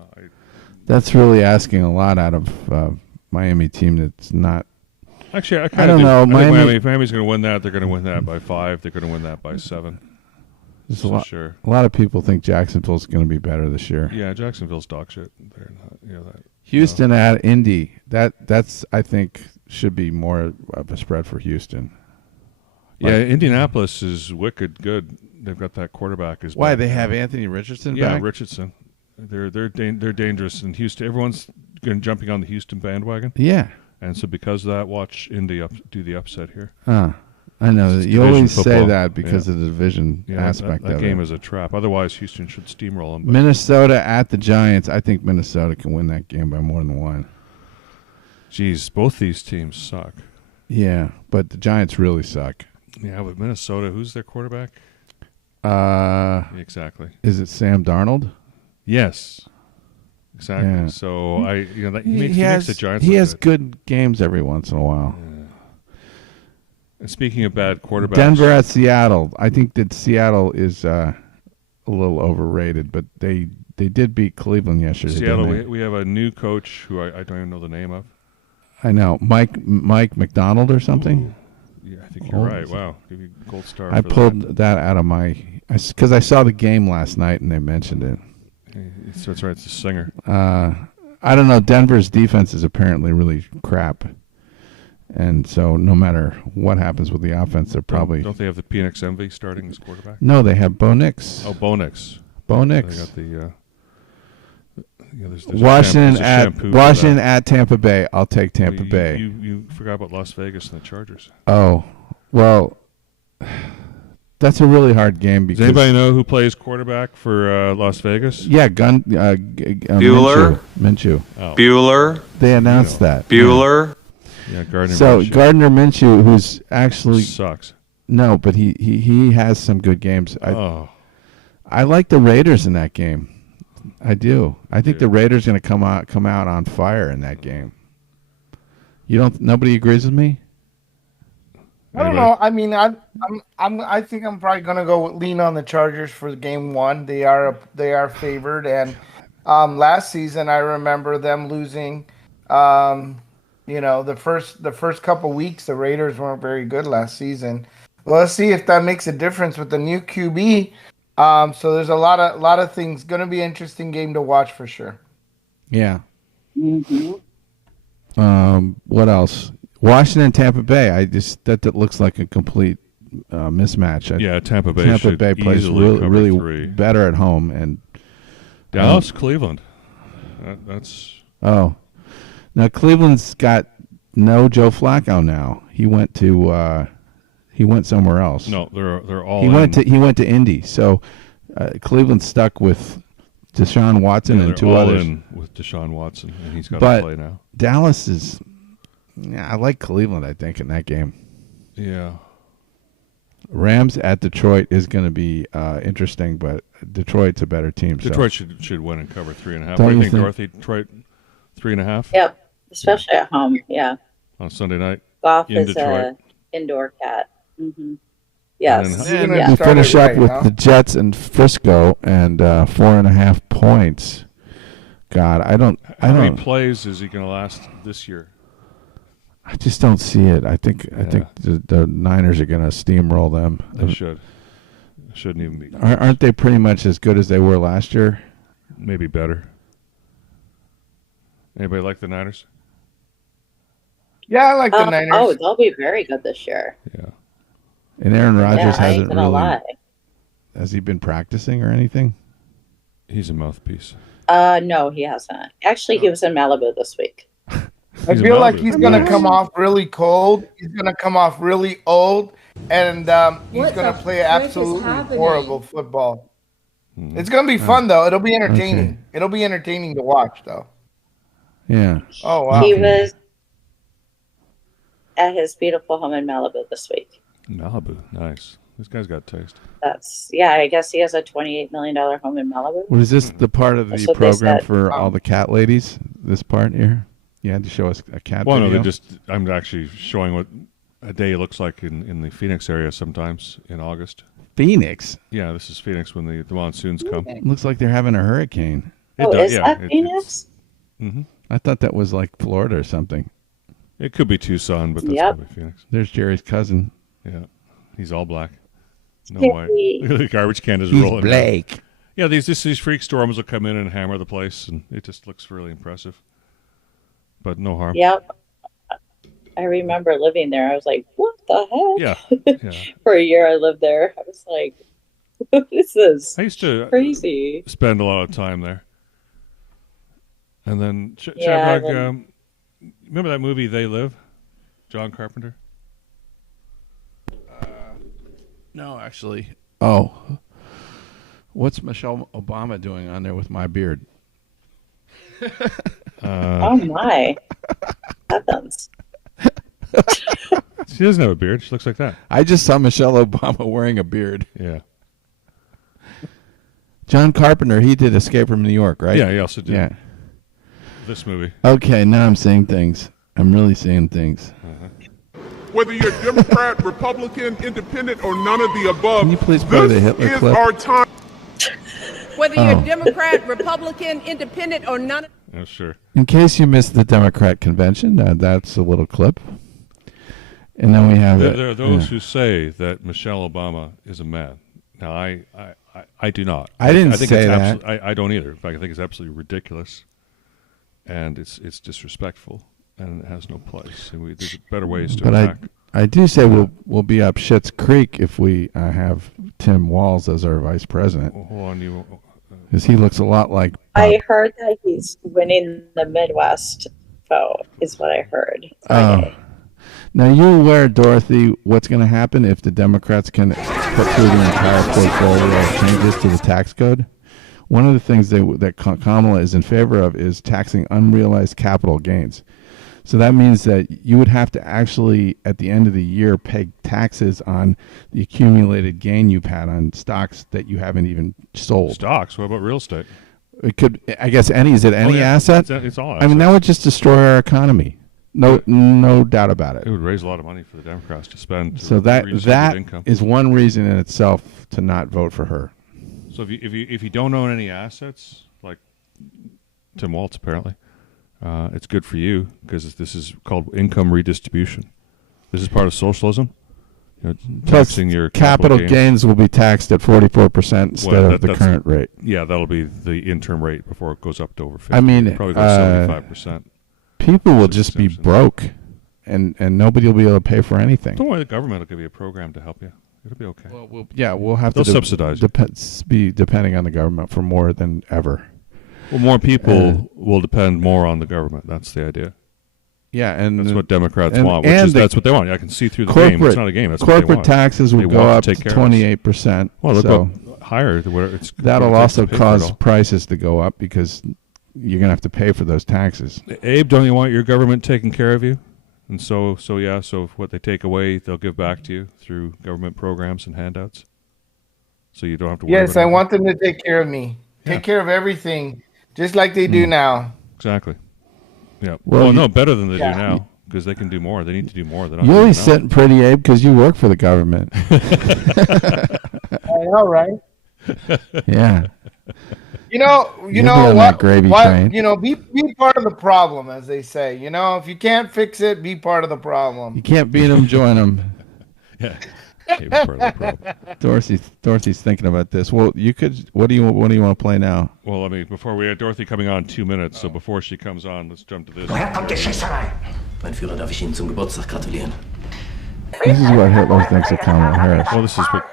That's really asking a lot out of Miami team that's not. Actually, I don't know. Miami's going to win that. They're going to win that by 5. They're going to win that by 7. A lot of people think Jacksonville's going to be better this year. Yeah, Jacksonville's dog shit. They're not, Houston at Indy. That's I think should be more of a spread for Houston. Yeah, Indianapolis is wicked good. They've got that quarterback. Why they have Anthony Richardson? Yeah, back? Richardson. They're dangerous in Houston. Everyone's jumping on the Houston bandwagon. Yeah, and so because of that, watch Indy do the upset here. I know you always say that because of the division aspect of it. That game is a trap. Otherwise, Houston should steamroll them. Minnesota at the Giants. I think Minnesota can win that game by more than 1. Geez, both these teams suck. Yeah, but the Giants really suck. Yeah, but Minnesota, who's their quarterback? Exactly. Is it Sam Darnold? Yes. Exactly. Yeah. So he makes the Giants. He has good games every once in a while. Yeah. And speaking of bad quarterbacks, Denver at Seattle. I think that Seattle is a little overrated, but they did beat Cleveland yesterday. Seattle, we have a new coach who I don't even know the name of. I know. Mike McDonald or something? Ooh. Yeah, I think you're right. Wow. Give you a gold star. I pulled that out of because I saw the game last night and they mentioned it. So that's right. It's a singer. I don't know. Denver's defense is apparently really crap. And so no matter what happens with the offense, they're probably... Don't they have the Phoenix Envy starting as quarterback? No, they have Bo Nix. Oh, Bo Nix. Bo They Nix. got the there's Washington a shampoo for Washington that. at Tampa Bay. I'll take Tampa Bay. You forgot about Las Vegas and the Chargers. Oh, well, that's a really hard game because Does anybody know who plays quarterback for Las Vegas? Yeah, Bueller. Minshew. Oh. Bueller. They announced that. Bueller. Yeah, Gardner. So Minshew. Gardner Minshew, who's actually sucks. No, but he has some good games. I like the Raiders in that game. I do. I think the Raiders going to come out on fire in that game. Nobody agrees with me? I don't know. I mean, I think I'm probably gonna lean on the Chargers for game one. They are favored, and last season I remember them losing. The first couple weeks the Raiders weren't very good last season. Well, let's see if that makes a difference with the new QB. So there's a lot of things. Going to be an interesting game to watch for sure. Yeah. Mm-hmm. What else? Washington, Tampa Bay. That looks like a complete mismatch. Tampa Bay. Tampa Bay plays really three. better at home, and Dallas, Cleveland. That's now Cleveland's got no Joe Flacco now. He went somewhere else. No, they're all. He went to Indy. So Cleveland's stuck with Deshaun Watson and two others. In with Deshaun Watson, and he's got to play now. Dallas is. Yeah, I like Cleveland. I think in that game. Yeah. Rams at Detroit is going to be interesting, but Detroit's a better team. Detroit should win and cover 3.5. Don't What do you you think, Dorothy? Detroit 3.5. Yep, especially at home. Yeah. On Sunday night. Goff in is Detroit. a indoor cat. Mm-hmm. Yes. And we finish up with the Jets and Frisco and 4.5 points. God, I don't. How many plays is he going to last this year? I just don't see it. I think the Niners are going to steamroll them. They should. Shouldn't even be. Aren't they pretty much as good as they were last year? Maybe better. Anybody like the Niners? Yeah, I like the Niners. Oh, they'll be very good this year. Yeah. And Aaron Rodgers hasn't really. Lie. Has he been practicing or anything? He's a mouthpiece. No, he hasn't. Actually, he was in Malibu this week. I feel like he's going to come off really cold. He's going to come off really old, and he's going to play absolutely horrible football. Mm-hmm. It's going to be fun, though. It'll be entertaining. Okay. It'll be entertaining to watch, though. Yeah. Oh, wow. He was at his beautiful home in Malibu this week. Malibu, nice. This guy's got taste. I guess he has a $28 million home in Malibu. What is this, the part of the program for all the cat ladies? This part here? You had to show us a cat video? No, I'm actually showing what a day looks like in the Phoenix area sometimes in August. Phoenix? Yeah, this is Phoenix when the monsoons come. It looks like they're having a hurricane. Is that Phoenix? Mm-hmm. I thought that was like Florida or something. It could be Tucson, but that's probably Phoenix. There's Jerry's cousin. Yeah, he's all black. No white. The garbage can is rolling. Blake. Down. Yeah, these freak storms will come in and hammer the place, and it just looks really impressive. But no harm. Yep. I remember living there. I was like, what the heck? Yeah. For a year I lived there. I was like, what is this? I used to crazy. Spend a lot of time there. And then, ChabDog, remember that movie They Live? John Carpenter? No, actually. Oh. What's Michelle Obama doing on there with my beard? Oh, my. Heavens. She doesn't have a beard. She looks like that. I just saw Michelle Obama wearing a beard. Yeah. John Carpenter, he did Escape from New York, right? Yeah, he also did this movie. Okay, now I'm seeing things. I'm really seeing things. Whether you're Democrat, Republican, Independent, or none of the above, can you please play the Hitler is clip? Our time. Whether you're Democrat, Republican, Independent, or none. Oh, sure. In case you missed the Democrat convention, that's a little clip. And then we have there are those who say that Michelle Obama is a man. Now, I do not. I didn't think say it's that. I don't either. In fact, I think it's absolutely ridiculous, and it's disrespectful, and it has no place. And there's better ways to attack. I do say we'll be up Schitt's Creek if we have Tim Walz as our vice president. Hold on, Because he looks a lot like Bob. I heard that he's winning the Midwest vote, is what I heard. Now, you aware, Dorothy, what's going to happen if the Democrats can put through the entire portfolio of changes to the tax code? One of the things that Kamala is in favor of is taxing unrealized capital gains. So that means that you would have to actually, at the end of the year, pay taxes on the accumulated gain you've had on stocks that you haven't even sold. Stocks? What about real estate? It could, I guess, is it any asset? It's all assets. I mean, that would just destroy our economy. No doubt about it. It would raise a lot of money for the Democrats to spend. So that is one reason in itself to not vote for her. So if you don't own any assets, like Tim Waltz apparently, it's good for you because this is called income redistribution. This is part of socialism. Taxing your capital gains will be taxed at 44% instead of the current rate. Yeah, that'll be the interim rate before it goes up to over 50%. I mean, probably goes 75%. People will just be broke, and nobody will be able to pay for anything. Don't worry, the government will give you a program to help you. It'll be okay. We'll have They'll to subsidize you. be depending on the government for more than ever. Well, more people will depend more on the government. That's the idea. Yeah, and that's what Democrats want. That's what they want. I can see through the game. It's not a game. That's what they want. Corporate taxes will go up to 28%. Well, they'll go higher. That'll also cause prices to go up because you're going to have to pay for those taxes. Abe, don't you want your government taking care of you? And so what they take away, they'll give back to you through government programs and handouts. So you don't have to worry Yes, about I want them to take care of me. Take care of everything, just like they do now. Exactly. Yeah. Well, no, better than they do now because they can do more. They need to do more. You're really sitting pretty, Abe, because you work for the government. I know, right? Yeah. You know what? Gravy train. Be part of the problem, as they say. If you can't fix it, be part of the problem. You can't beat them, join them. Yeah. Part of the problem. Dorothy's thinking about this. Well, you could. What do you want to play now? Well, before we had Dorothy coming on 2 minutes, so before she comes on, let's jump to this. Woher kommt die Scheißerei? Mein Führer, darf ich Ihnen zum Geburtstag gratulieren? This is what Hitler thinks of Kamala Harris. Well, this is what.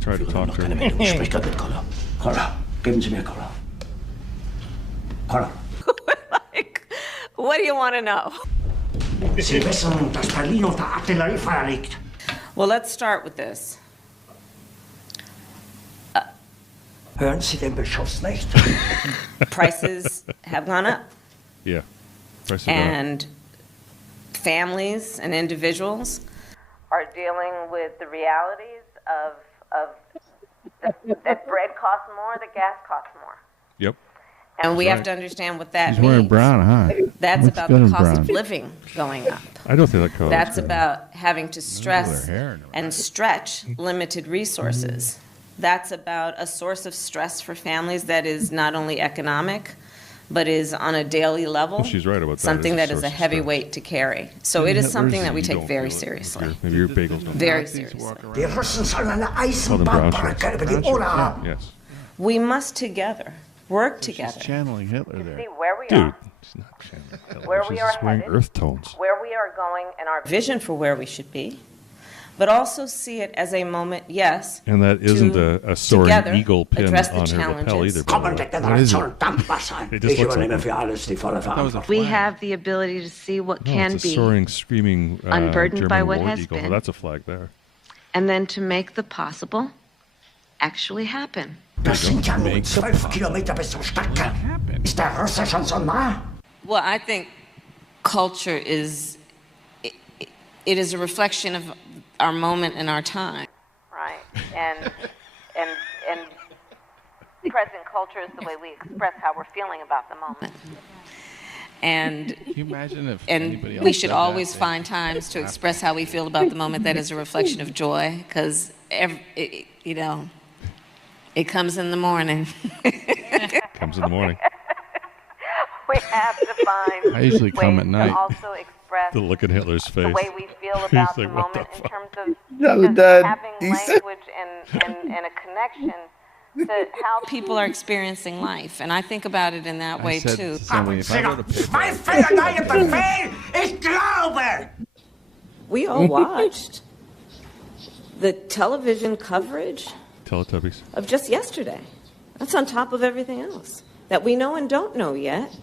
Try to talk to her. Ich spreche gerade mit Koller. Koller, geben Sie mir Koller. Koller. What do you want to know? Sie wissen, dass Berlin unter Artilleriefeuer liegt. Well, let's start with this. Hören Sie den Beschuss nicht? Prices have gone up. Yeah. Prices and families and individuals are dealing with the realities of that bread costs more, that gas costs more. Yep. And we have to understand what that means. She's wearing brown, huh? That's Looks about good the in cost brown. of living going up. I don't think that color. That's about having to stress and stretch limited resources. That's about a source of stress for families that is not only economic, but is on a daily level. Well, she's right about that. Something that is a heavy weight to carry. So it is something that we take very seriously. Maybe your bagels don't. Very seriously. Die Russen sollen eine Eisenbahnbrücke über die Oder haben. Yes. We must together work together. She's channeling Hitler there. See where we Dude, are. she's not channeling Hitler. Where She's we are just wearing headed, earth tones. where we are going, and our vision for where we should be, but also see it as a moment, yes, And that isn't a soaring together eagle pin address the on her lapel challenges. either. by the way. Kommende Generation dankbar sein. It just Ich looks übernehme like für alles die volle Verantwortung. We have the ability to see what No, can it's a be soaring, screaming unburdened German by what war has eagle. been. That's a flag there. and then to make the possible actually happen. Das sind ja nur 12 Kilometer bis zum Stadtkern. Ist der Russe schon so nah? Well, I think culture is it is a reflection of our moment and our time. Right. And present culture is the way we express how we're feeling about the moment. And Can you imagine if and anybody else we should said always that? fimes times to express how we feel about the moment that is a reflection of joy, because it comes in the morning. Comes in the morning. We have to find I usually come ways at night. to also express The look in Hitler's face. the way we feel about the like, what the moment in fuck? terms of No, just Dad, having he said- language and a connection to how people are experiencing life. And I think about it in that way said too. to somebody, if I wrote a paper, Zwei Finger deinen Befehl! Ich glaube! We all watched the television coverage Teletubbies. of just yesterday. That's on top of everything else that we know and don't know yet,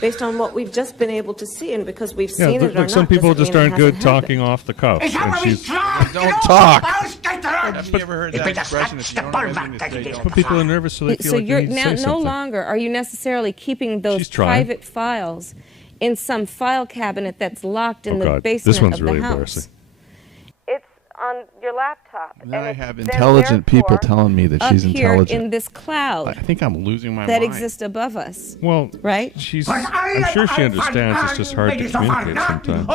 based on what we've just been able to see, and because we've seen it or not. Some people just aren't good talking happened. off the cuff. Is that what we Don't talk. Have you ever heard that expression? If you don't know anything to say, don't But people are nervous, so they feel So like you're they need to now say no something. longer are you necessarily keeping those She's trying. private files in some file cabinet that's locked in Oh, the God. basement This one's of the really house. embarrassing. It's on your laptop. Now I have intelligent people telling me that she's up here intelligent. in this cloud I think I'm losing my that mind. exists above us. Well, right? I'm sure she understands. It's just hard to communicate sometimes.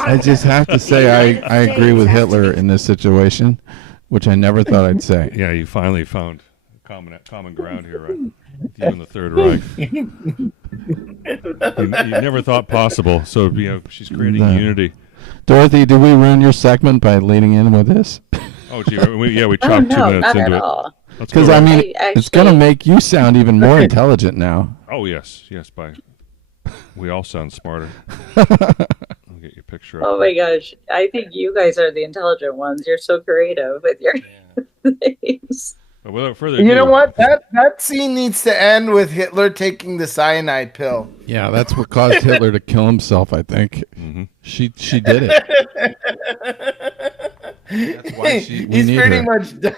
I just have to say I agree with Hitler in this situation, which I never thought I'd say. Yeah, you finally found common ground here, right? You and the Third Reich. you never thought possible. So she's creating unity. Dorothy, did we ruin your segment by leading in with this? Oh, gee, we chopped 2 minutes into it. Because it's going to make you sound even more intelligent now. Oh yes, we all sound smarter. I'll get your picture up. Oh my gosh, I think you guys are the intelligent ones. You're so creative with your names. But without further ado, You know what? That scene needs to end with Hitler taking the cyanide pill. Yeah, that's what caused Hitler to kill himself, I think. Mm-hmm. She did it. That's why He's pretty much done.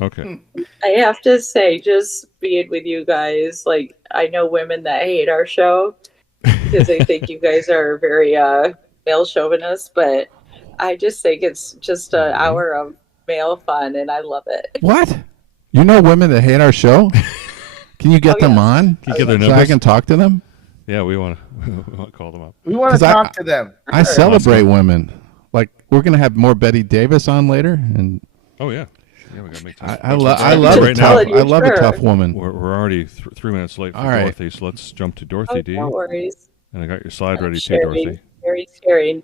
Okay. I have to say, just being with you guys, like, I know women that hate our show because they think you guys are very male chauvinist, but I just think it's just an hour of male fun, and I love it. What? You know women that hate our show? Can you get them on? Can you get their so I numbers? can talk to them? Yeah, we want to call them up. We want to talk to them. I celebrate women. Like, we're going to have more Betty Davis on later. And Oh, yeah. Yeah, we got to make time. I love a tough woman. We're already 3 minutes late for All right. Dorothy, so let's jump to Dorothy D. No worries. And I got your slide ready too, Sharing, Dorothy. very sharing.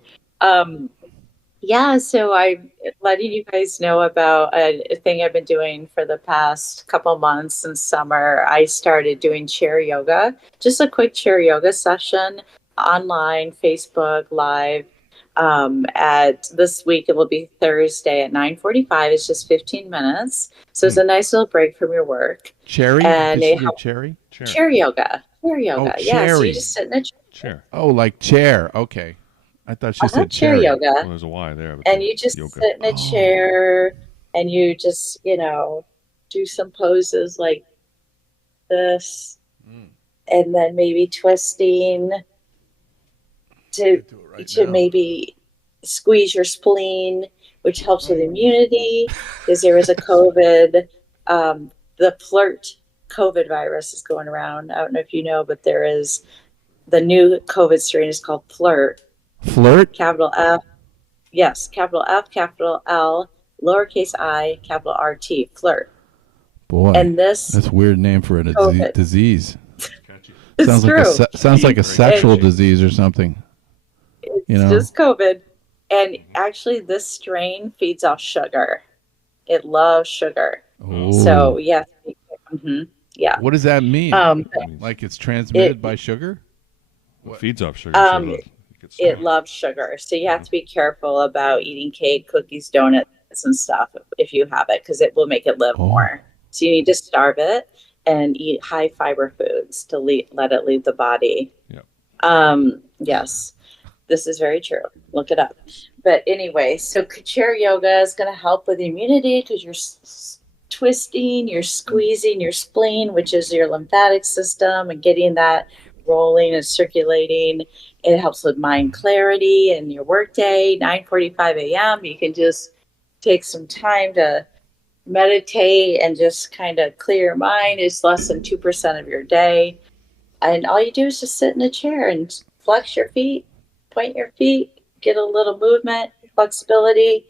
Yeah, so I'm letting you guys know about a thing I've been doing for the past couple months in summer. I started doing chair yoga, just a quick chair yoga session online, Facebook Live. At this week, it will be Thursday at 9:45. It's just 15 minutes. So it's a nice little break from your work. Cherry? And Did it she do helps- cherry? Chair yoga. Chair yoga. Oh, Yeah, so cherry. you just sit in a chair. Oh, like chair. Okay. I thought she said chair cherry. yoga. Well, there's a Y there. but And you just yoga. sit in a chair and you just, do some poses like this. And then maybe twisting to maybe squeeze your spleen, which helps with immunity. Because there was a COVID, the flirt COVID virus is going around. I don't know if you know, but there is the new COVID strain is called flirt. Flirt? Capital F. Yes, capital F, capital L, lowercase I, capital RT, flirt. Boy, And this that's a weird name for a COVID. disease. It's sounds true. like sounds like a sexual disease or something. It's just COVID. And actually, this strain feeds off sugar. It loves sugar. Oh. So, yes. Yeah. What does that mean? Like it's transmitted by sugar? It feeds off sugar. It loves sugar. So you have to be careful about eating cake, cookies, donuts, and stuff if you have it, because it will make it live more. So you need to starve it and eat high fiber foods to let it leave the body. Yes, this is very true. Look it up. But anyway, so chair yoga is going to help with immunity because you're twisting, you're squeezing your spleen, which is your lymphatic system, and getting that rolling and circulating. It helps with mind clarity in your workday. 9:45 a.m. You can just take some time to meditate and just kind of clear your mind. It's less than 2% of your day. And all you do is just sit in a chair and flex your feet, point your feet, get a little movement, flexibility,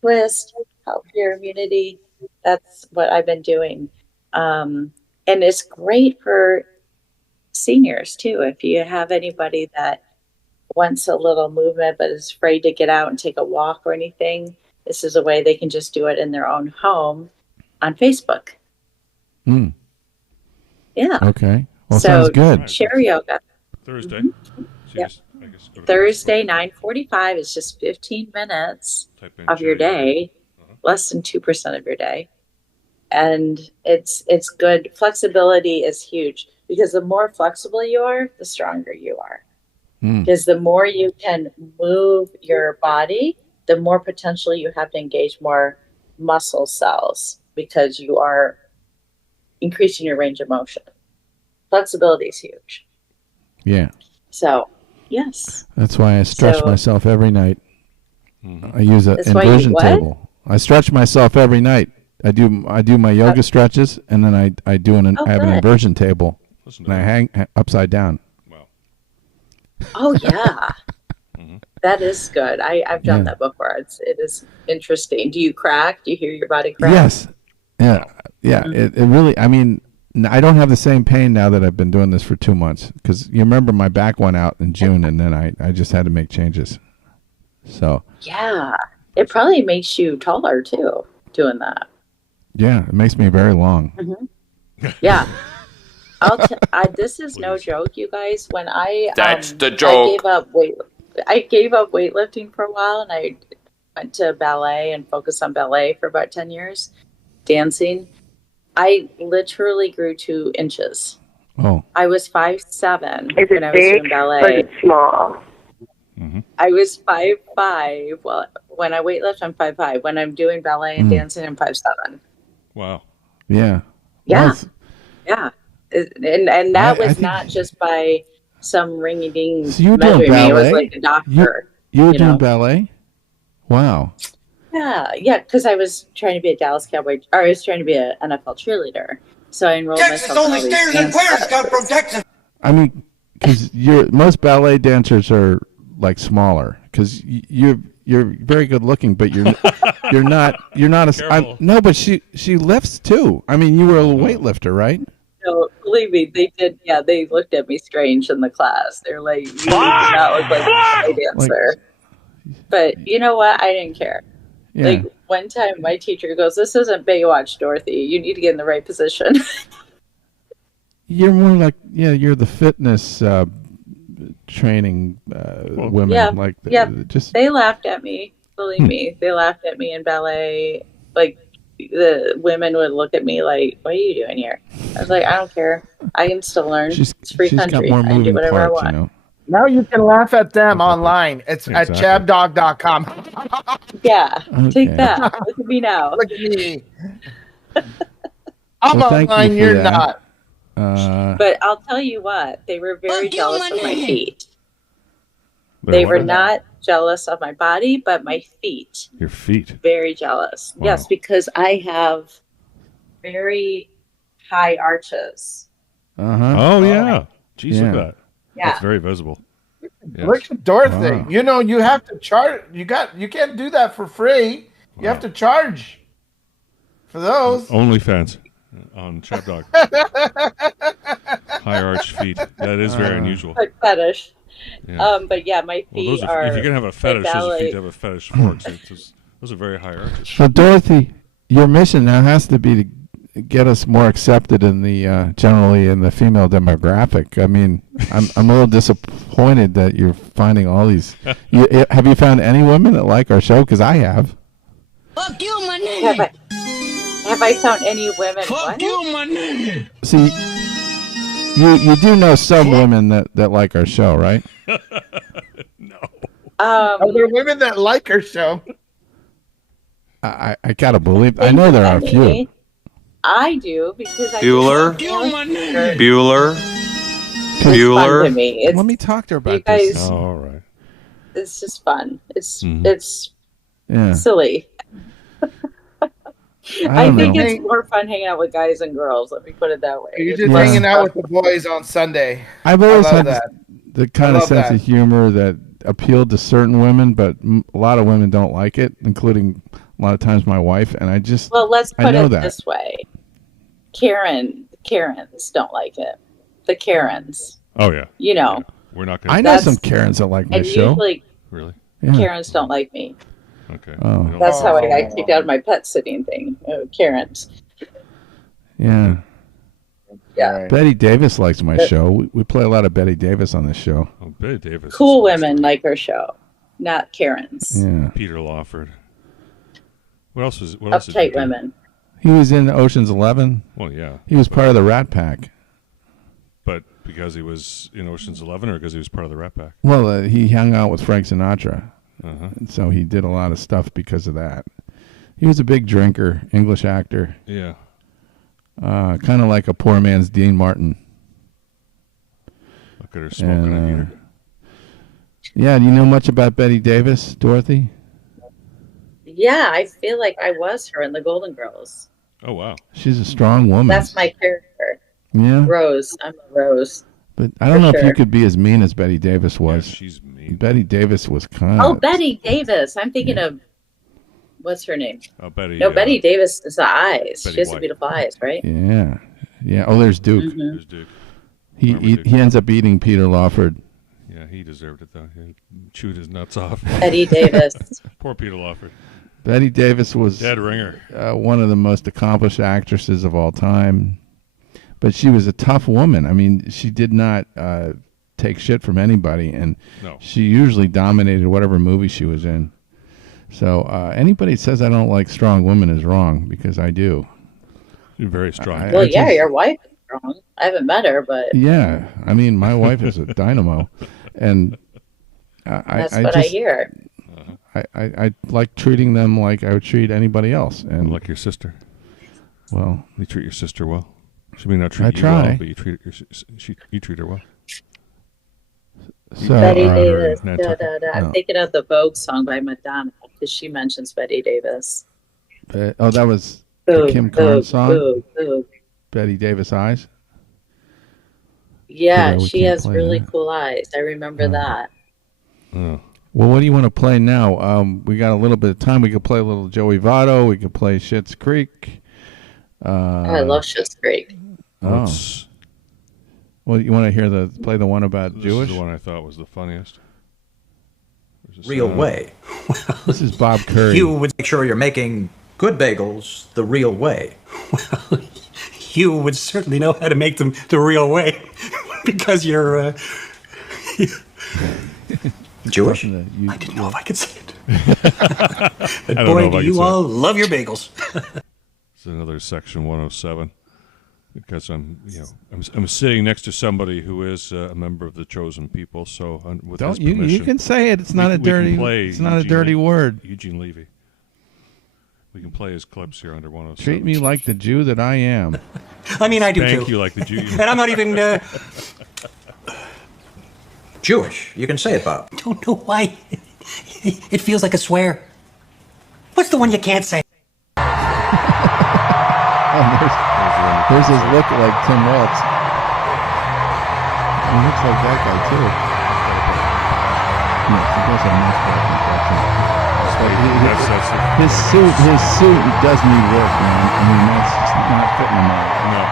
twist, help your immunity. That's what I've been doing. And it's great for seniors too. If you have anybody that wants a little movement but is afraid to get out and take a walk or anything, this is a way they can just do it in their own home on Facebook. Yeah. Okay. Well, so sounds good. Chair yoga. Thursday. Yeah. Thursday, 9:45 is just 15 minutes of your day, less than 2% of your day. And it's good. Flexibility is huge because the more flexible you are, the stronger you are. Because the more you can move your body, the more potential you have to engage more muscle cells because you are increasing your range of motion. Flexibility is huge. Yeah. So, yes. That's why I stretch myself every night. I use an inversion table. I stretch myself every night. I do my yoga stretches, and then I have an inversion table, and I hang upside down. Oh yeah, that is good. I've done that before. It is interesting. Do you crack? Do you hear your body crack? Yes. Yeah. Yeah. It really. I mean, I don't have the same pain now that I've been doing this for 2 months because you remember my back went out in June, and then I just had to make changes. So. Yeah, it probably makes you taller too doing that. Yeah, it makes me very long. Yeah. This is no joke, you guys. When That's the joke. I gave up weightlifting for a while, and I went to ballet and focused on ballet for about 10 years, dancing. I literally grew 2 inches. Oh. I was 5'7" when I was doing ballet. Or is it small? I was 5'5". Well, when I weightlift, I'm 5'5". When I'm doing ballet and dancing, I'm 5'7". Wow. Yeah. Yeah. Well, yeah. And that was not just by some ring-a-ding so you were doing measuring ballet? me. It was like a doctor. You were doing ballet? Wow. Yeah, because I was trying to be a Dallas Cowboy, or I was trying to be an NFL cheerleader. So I enrolled myself in all these dance classes. I mean, because most ballet dancers are like smaller. Because you're very good looking, but you're not no, but she lifts too. I mean, you were a weightlifter, right? No, believe me, they did. Yeah, they looked at me strange in the class. They're like, "You do not look like a ballet dancer." But you know what? I didn't care. Yeah. Like one time, my teacher goes, "This isn't Baywatch, Dorothy. You need to get in the right position." You're more like you're the fitness training women. Yeah, like just they laughed at me. Believe me, they laughed at me in ballet. Like the women would look at me like, "What are you doing here?" I was like, "I don't care. I can still learn. It's free country. Got more I can do whatever parts, I want." Now you can laugh at them online. It's at ChabDog.com. Yeah, take that. Look at me now. Look at me. I'm online. You're not. But I'll tell you what, they were very jealous of my feet. They were not jealous of my body, but my feet. Your feet. Very jealous. Wow. Yes, because I have very high arches. Oh yeah. Jeez, look at that. Yeah. That's very visible. Yes. Look at Dorothy. Wow. You know, you have to charge. You can't do that for free. You have to charge for those. OnlyFans on ChabDog. High arch feet. That is very unusual. Foot fetish. Yeah. But yeah, my feet are. If you're gonna have a fetish, those feet have a fetish for it. Those are very high arches. So Dorothy, your mission now has to be to get us more accepted in the generally in the female demographic. I mean, I'm a little disappointed that you're finding all these. Have you found any women that like our show? Because I have. Fuck you, my nigga. Have I found any women? Fuck you, my nigga. See, you do know some women that like our show, right? Are there women that like our show? I gotta believe. I know there are a few. I do because I Bueller. Bueller. Bueller. To me. Let me talk to her about this. this. Oh, all right. It's just fun. It's silly. I think it's more fun hanging out with guys and girls. Let me put it that way. You're just hanging out with the boys on Sunday. I've always had the kind of sense of humor that appealed to certain women, but a lot of women don't like it, including a lot of times my wife. And I just let's put it that. this way: Karens don't like it. The Karens. Oh yeah. You know. Yeah. We're not gonna. I know some Karens that like my show. Usually, really? Yeah. Karens don't like me. Okay. Oh. That's how I got kicked out of my pet sitting thing. Karens. Yeah. Yeah. Betty Davis likes my show. We play a lot of Betty Davis on this show. Oh, Betty Davis. Cool women like her show, not Karens. Yeah. Peter Lawford. What else was? What else did Uptight he do? women. He was in Ocean's 11. Well, yeah. He was part of the Rat Pack. But because he was in Ocean's 11, or because he was part of the Rat Pack? Well, he hung out with Frank Sinatra. Uh-huh. So he did a lot of stuff because of that. He was a big drinker, English actor. Yeah. Kind of like a poor man's Dean Martin. Look at her smoking a heater. Yeah, do you know much about Betty Davis, Dorothy? Yeah, I feel like I was her in the Golden Girls. Oh, wow. She's a strong woman. That's my character. Yeah. Rose. I'm a Rose. But I don't know if sure. you could be as mean as Betty Davis was. Yeah, she's mean. Betty Davis was kind Oh, of... Betty Davis. I'm thinking of, what's her name? Oh, Betty. No, Betty Davis is the eyes. Betty She has White. the beautiful eyes, right? Yeah. Yeah. Oh, there's Duke. Mm-hmm. There's Duke. He ends up eating Peter Lawford. Yeah, he deserved it, though. He chewed his nuts off. Betty Davis. Poor Peter Lawford. Betty Davis was Dead ringer. One of the most accomplished actresses of all time. But she was a tough woman. I mean, she did not take shit from anybody, and she usually dominated whatever movie she was in. So anybody that says I don't like strong women is wrong, because I do. You're very strong. Well, yeah, your wife is strong. I haven't met her, but... Yeah, I mean, my wife is a dynamo, and That's what I hear. I like treating them like I would treat anybody else, and like your sister. Well, you treat your sister well. She may not treat I you try. well, but you treat you treat her well. So, Betty Davis. Da, da, da. No. I'm thinking of the Vogue song by Madonna because she mentions Betty Davis. that was Vogue, the Kim Vogue, Carnes song. Vogue, Vogue. Betty Davis Eyes. Yeah, we she can't has play really that. cool eyes. I remember that. Oh. Well, what do you want to play now? We got a little bit of time. We could play a little Joey Votto. We could play Schitt's Creek. I love Schitt's Creek. Oh. Well, you want to play the one about This Jewish? is the one I thought was the funniest. Real way. This is Bob Curry. You would make sure you're making good bagels the real way. Well, you would certainly know how to make them the real way because you're Jewish. I didn't know if I could say it. I But don't know boy, if I do could you say all it. love your bagels. It's another section 107 because I'm sitting next to somebody who is a member of the chosen people. So with his You permission, can say it. It's not a dirty. It's not a dirty word. Eugene Levy. We can play his clips here under 107. Treat me like the Jew that I am. I mean, I do Thank too. you like the Jew. And I'm not even Jewish. You can say it, Bob. don't know why. It feels like a swear. What's the one you can't say? There's his look like Tim Waltz. He looks like that guy too. No, he does have a much better complexion. His suit does need work, man. I mean, that's just not fitting him right. No.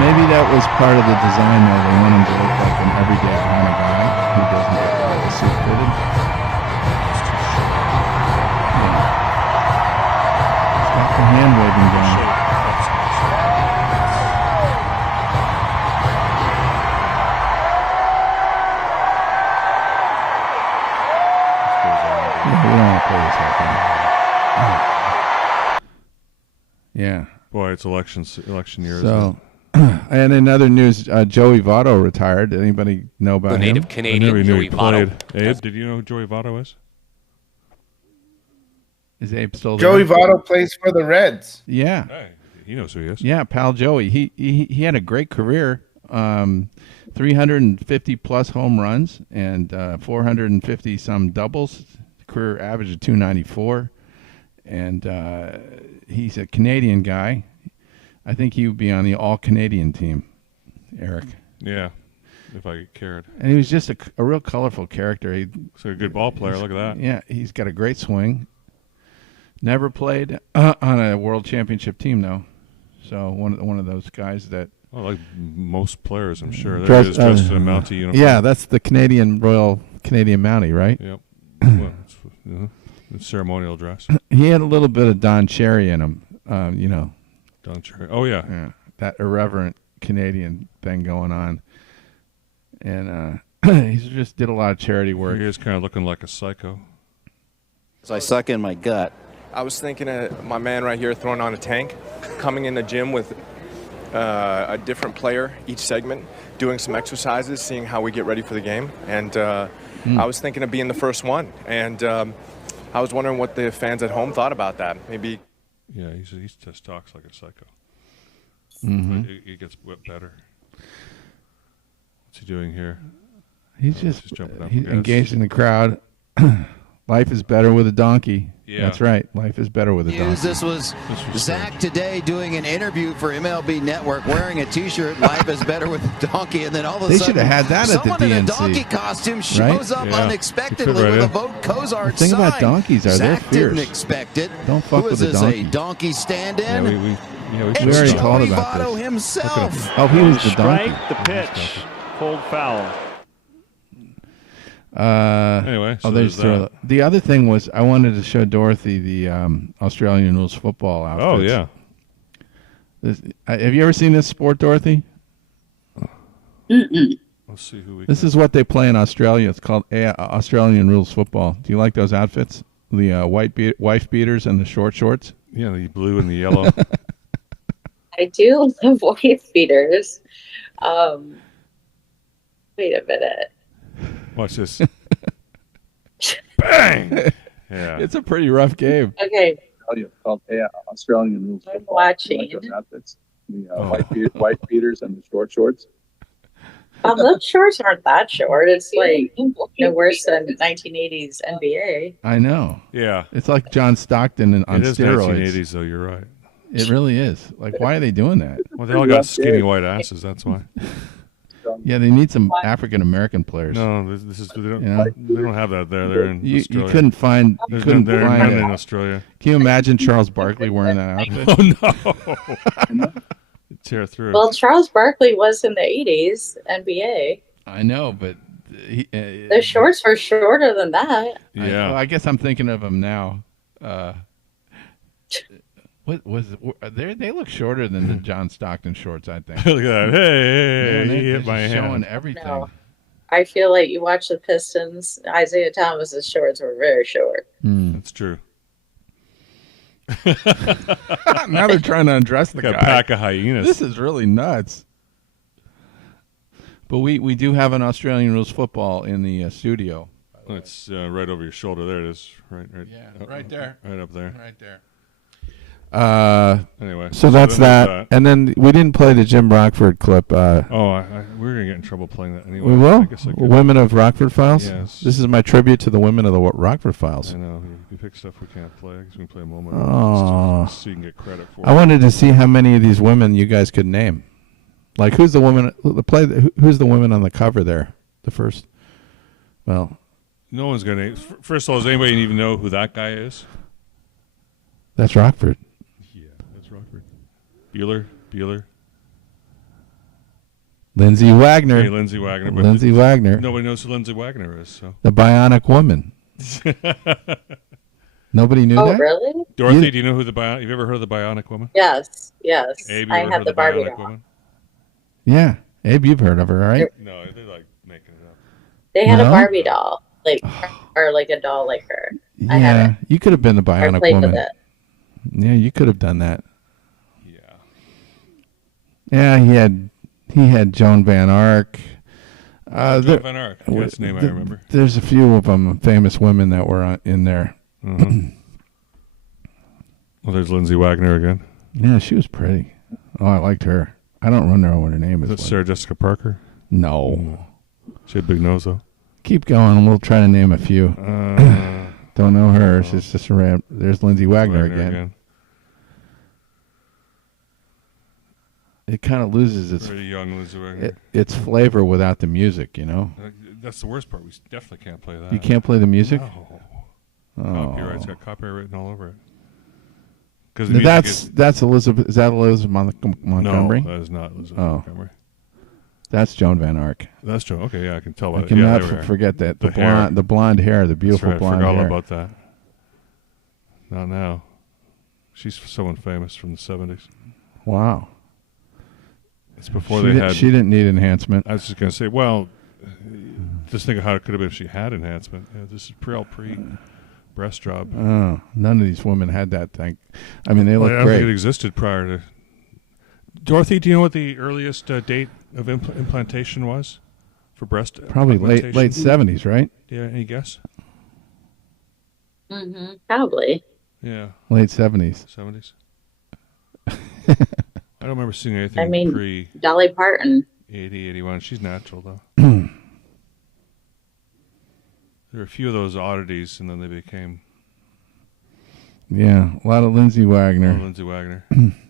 Maybe that was part of the design, though. They want him to look like an everyday kind of guy who doesn't get the suit fitted. Got the hand waving going. Yeah, we don't want to play this whole thing. Yeah. Boy, it's election year. So, and in other news, Joey Votto retired. Did anybody know about The him? native Canadian Joey Votto. Abe, did you know who Joey Votto is? Is Abe still there? Joey Votto plays for the Reds. Yeah. Hey, he knows who he is. Yeah, pal Joey. He had a great career. 350 plus home runs and 450 some doubles. Career average of 294. And he's a Canadian guy. I think he would be on the all-Canadian team, Eric. Yeah, if I cared. And he was just a real colorful character. He's a good ball player. Look at that. Yeah, he's got a great swing. Never played on a world championship team, though. So one of those guys that... Well, like most players, I'm sure. There he is dressed in a Mountie uniform. Yeah, that's the Royal Canadian Mountie, right? Yep. Well, it's ceremonial dress. He had a little bit of Don Cherry in him. Don Cherry. Oh, yeah. That irreverent Canadian thing going on. And he just did a lot of charity work. He is kind of looking like a psycho. So I suck in my gut. I was thinking of my man right here throwing on a tank, coming in the gym with a different player each segment, doing some exercises, seeing how we get ready for the game. And I was thinking of being the first one. And I was wondering what the fans at home thought about that. Maybe. Yeah, he just talks like a psycho. Mm-hmm. He gets better. What's he doing here? He's just jumping up. He's engaged in the crowd. Life is better with a donkey. Yeah. That's right. Life is better with a donkey. This was Zach today doing an interview for MLB Network wearing a T-shirt, Life is better with a donkey, and then all of a They sudden should have had that at the someone in a DNC, donkey costume shows up Yeah. unexpectedly Right with a in. Vote Cozart The thing about sign. donkeys are they're Zach didn't fierce. expect it. Don't fuck Who with is a this, donkey. a donkey stand-in? We It's already Joey talked about Votto this. himself. Oh, he was the donkey. Strike the pitch. Cold foul. Anyway, so there's there's that. the other thing was I wanted to show Dorothy the Australian rules football outfits. Oh, yeah. Have you ever seen this sport, Dorothy? Mm-mm. Let's see who we. This is what they play in Australia. It's called Australian rules football. Do you like those outfits? The wife beaters and the short shorts. Yeah, the blue and the yellow. I do love wife beaters. Wait a minute. Watch this. Bang! Yeah. It's a pretty rough game. Okay. Called Australian rules. I'm watching. Outfits. The white beaters and the short shorts. Those shorts aren't that short. It's like no worse than 1980s NBA. I know. Yeah. It's like John Stockton on It is steroids. 1980s, though. You're right. It really is. Like, why are they doing that? Well, they all got skinny white asses. That's why. Yeah, they need some African American players. No, this is they don't, You know? they don't have that there. They're in You Australia. couldn't find. You There's couldn't none, there are find none it. in Australia. Can you imagine Charles Barkley wearing that outfit? Oh no! Tear through. Well, Charles Barkley was in the 80s NBA. I know, but The shorts were shorter than that. I guess I'm thinking of him now. What was they look shorter than the John Stockton shorts, I think. Look at that. Hey, Man, he they're hit my just hand. showing everything. No. I feel like you watch the Pistons. Isaiah Thomas's shorts were very short. That's true. Now they're trying to undress the Got guy. a pack of hyenas. This is really nuts. But we do have an Australian rules football in the studio. It's right over your shoulder. There it is. Right. Yeah, right there. Right up there. Right there. Anyway, so that's then there's that. And then we didn't play the Jim Rockford clip. We're gonna get in trouble playing that anyway. We will. I guess I could. Women of Rockford Files. Yes. This is my tribute to the women of the Rockford Files. I know. You pick stuff we can't play. I guess we can play a moment. Oh. So you can get credit for it. I wanted to see how many of these women you guys could name. Like, who's the woman? Who's the woman on the cover there? The first. Well, no one's gonna. First of all, does anybody even know who that guy is? that's Rockford. Yeah, that's Rockford. Bueller. Lindsay Wagner. Hey, Lindsay Wagner. But Lindsay Wagner. Nobody knows who Lindsay Wagner is. So. The Bionic Woman. Nobody knew that? Oh, really? Dorothy, do you know who have you ever heard of the Bionic Woman? Yes. Abe, you I ever heard had of the Barbie Bionic doll. Woman? Yeah. Abe, you've heard of her, right? No, they're like making it up. They had No? a Barbie doll, or like a doll like her. I had Yeah. it. You could have been the I Bionic played Woman. with it. Yeah, you could have done that. Yeah, he had Joan Van Ark. Joan Van Ark. That's the name I remember. There's a few of them, famous women that were in there. Well, there's Lindsay Wagner again. Yeah, she was pretty. Oh, I liked her. I don't remember what her name is. Is it Sarah Jessica Parker? No. She had a big nose, though. Keep going, and we'll try to name a few. Don't know her. She's just a random. There's Lindsay Wagner again. It kind of loses its Pretty young Lindsay Wagner. its flavor without the music, you know. That's the worst part. We definitely can't play that. You can't play the music. No. Oh. Copyright's got copyright written all over it. That's Elizabeth. Is that Elizabeth Montgomery? No, that is not Elizabeth Oh. Montgomery. That's Joan Van Ark. That's Joan. Okay, yeah, I can tell by I that. cannot Yeah, there we are. forget that. The hair. The blonde hair, the beautiful That's right, blonde I forgot hair. all about that. Not now. She's someone famous from the 70s. Wow. It's before She didn't need enhancement. I was just going to say, well, just think of how it could have been if she had enhancement. Yeah, this is pre breast job. Oh, none of these women had that thing. I mean, they look I don't great. think it existed prior to. Dorothy, do you know what the earliest date of implantation was for breast? Probably late 70s, right? Yeah, any guess? Mm-hmm. Probably. Yeah. Late 70s. 70s. I don't remember seeing anything pre. Dolly Parton. 80, 81. She's natural, though. There were a few of those oddities, and then they became. Yeah, a lot of Lindsay Wagner.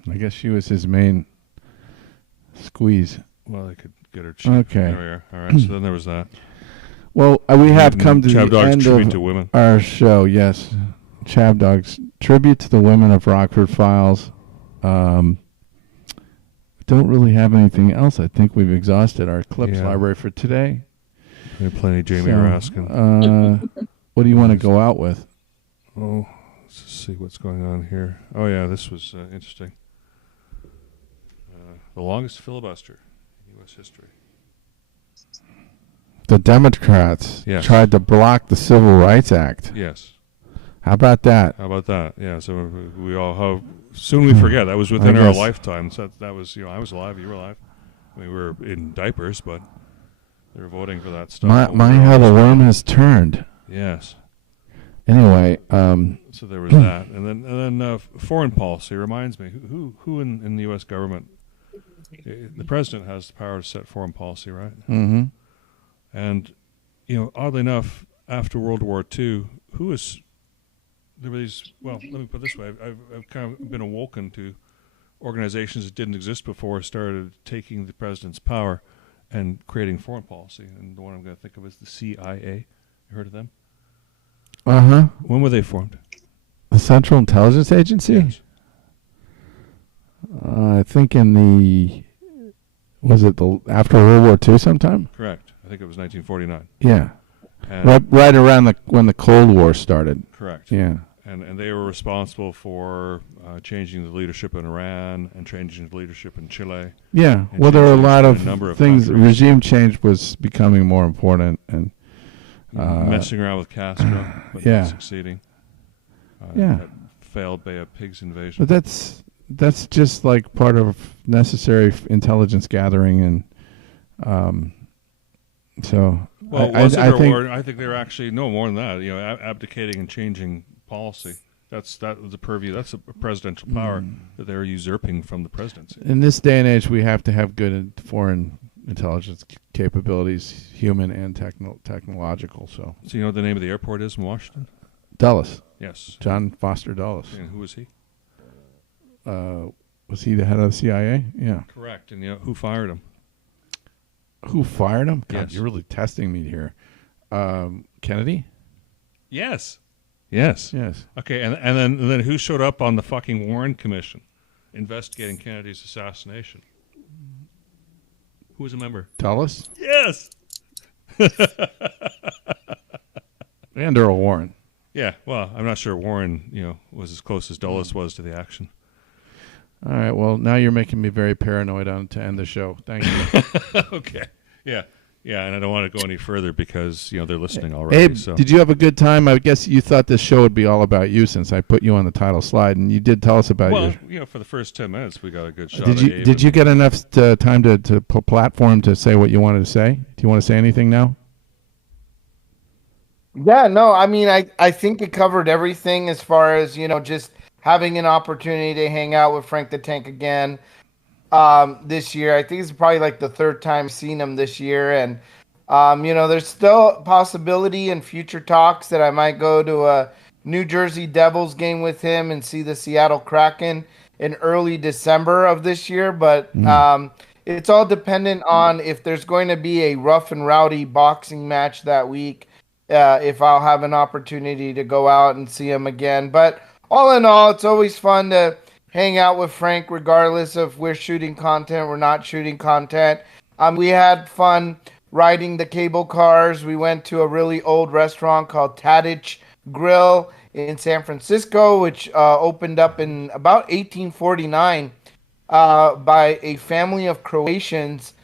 I guess she was his main squeeze. Well, they could get her cheap. Okay. There we are. All right, so then there was that. Well, we have come to the ChabDog's end tribute of to women. our show, yes. ChabDog's tribute to the women of Rockford Files. Don't really have anything else. I think we've exhausted our clips library for today. There's plenty of Jamie Raskin. What do you want to go out with? Oh, let's see what's going on here. Oh, yeah, this was interesting. The longest filibuster in U.S. history. The Democrats tried to block the Civil Rights Act. Yes. How about that? Yeah, so we all soon we forget. That was within our lifetime. So that was, I was alive, you were alive. I mean, we were in diapers, but they were voting for that stuff. My how the worm has turned. Yes. Anyway, so there was that, and then foreign policy reminds me who in the U.S. government, the president has the power to set foreign policy, right? Mm-hmm. And oddly enough, after World War II, there were these. Well, let me put it this way: I've kind of been awoken to organizations that didn't exist before started taking the president's power and creating foreign policy. And the one I'm going to think of is the CIA. You heard of them? Uh-huh. When were they formed? The Central Intelligence Agency? Yes. I think after World War II sometime? Correct. I think it was 1949. Yeah. Right around when the Cold War started. Correct. Yeah. And they were responsible for changing the leadership in Iran and changing the leadership in Chile. Yeah. Well, there are a lot of things. Countries. Regime change was becoming more important, and messing around with Castro, but not succeeding. That failed Bay of Pigs invasion. But that's just like part of necessary intelligence gathering, and so. Well, I think they're actually no more than that. Abdicating and changing policy. That was a purview. That's a presidential power that they're usurping from the presidency. In this day and age, we have to have good foreign intelligence capabilities, human and technological. So you know what the name of the airport is in Washington? Dulles. Yes. John Foster Dulles. And who was he? Was he the head of the CIA? Yeah. Correct. And who fired him? Who fired him? God, Yes. You're really testing me here. Kennedy? Yes. Okay, and then who showed up on the fucking Warren Commission investigating Kennedy's assassination? Who was a member? Dulles? Yes. And Earl Warren. Yeah, well, I'm not sure Warren, was as close as Dulles was to the action. All right, well, now you're making me very paranoid to end the show. Thank you. Okay. Yeah, and I don't want to go any further because, they're listening already. Abe, so. did you have a good time? I guess you thought this show would be all about you since I put you on the title slide, and you did tell us about for the first 10 minutes, we got a good shot Did you get enough time to platform to say what you wanted to say? Do you want to say anything now? Yeah, no, I mean, I think it covered everything as far as, just having an opportunity to hang out with Frank the Tank again this year. I think it's probably like the third time seeing him this year. And, there's still a possibility in future talks that I might go to a New Jersey Devils game with him and see the Seattle Kraken in early December of this year. But it's all dependent on if there's going to be a rough and rowdy boxing match that week. If I'll have an opportunity to go out and see him again. But all in all, it's always fun to hang out with Frank, regardless of we're shooting content, we're not shooting content. We had fun riding the cable cars. We went to a really old restaurant called Tadich Grill in San Francisco, which opened up in about 1849 by a family of Croatians.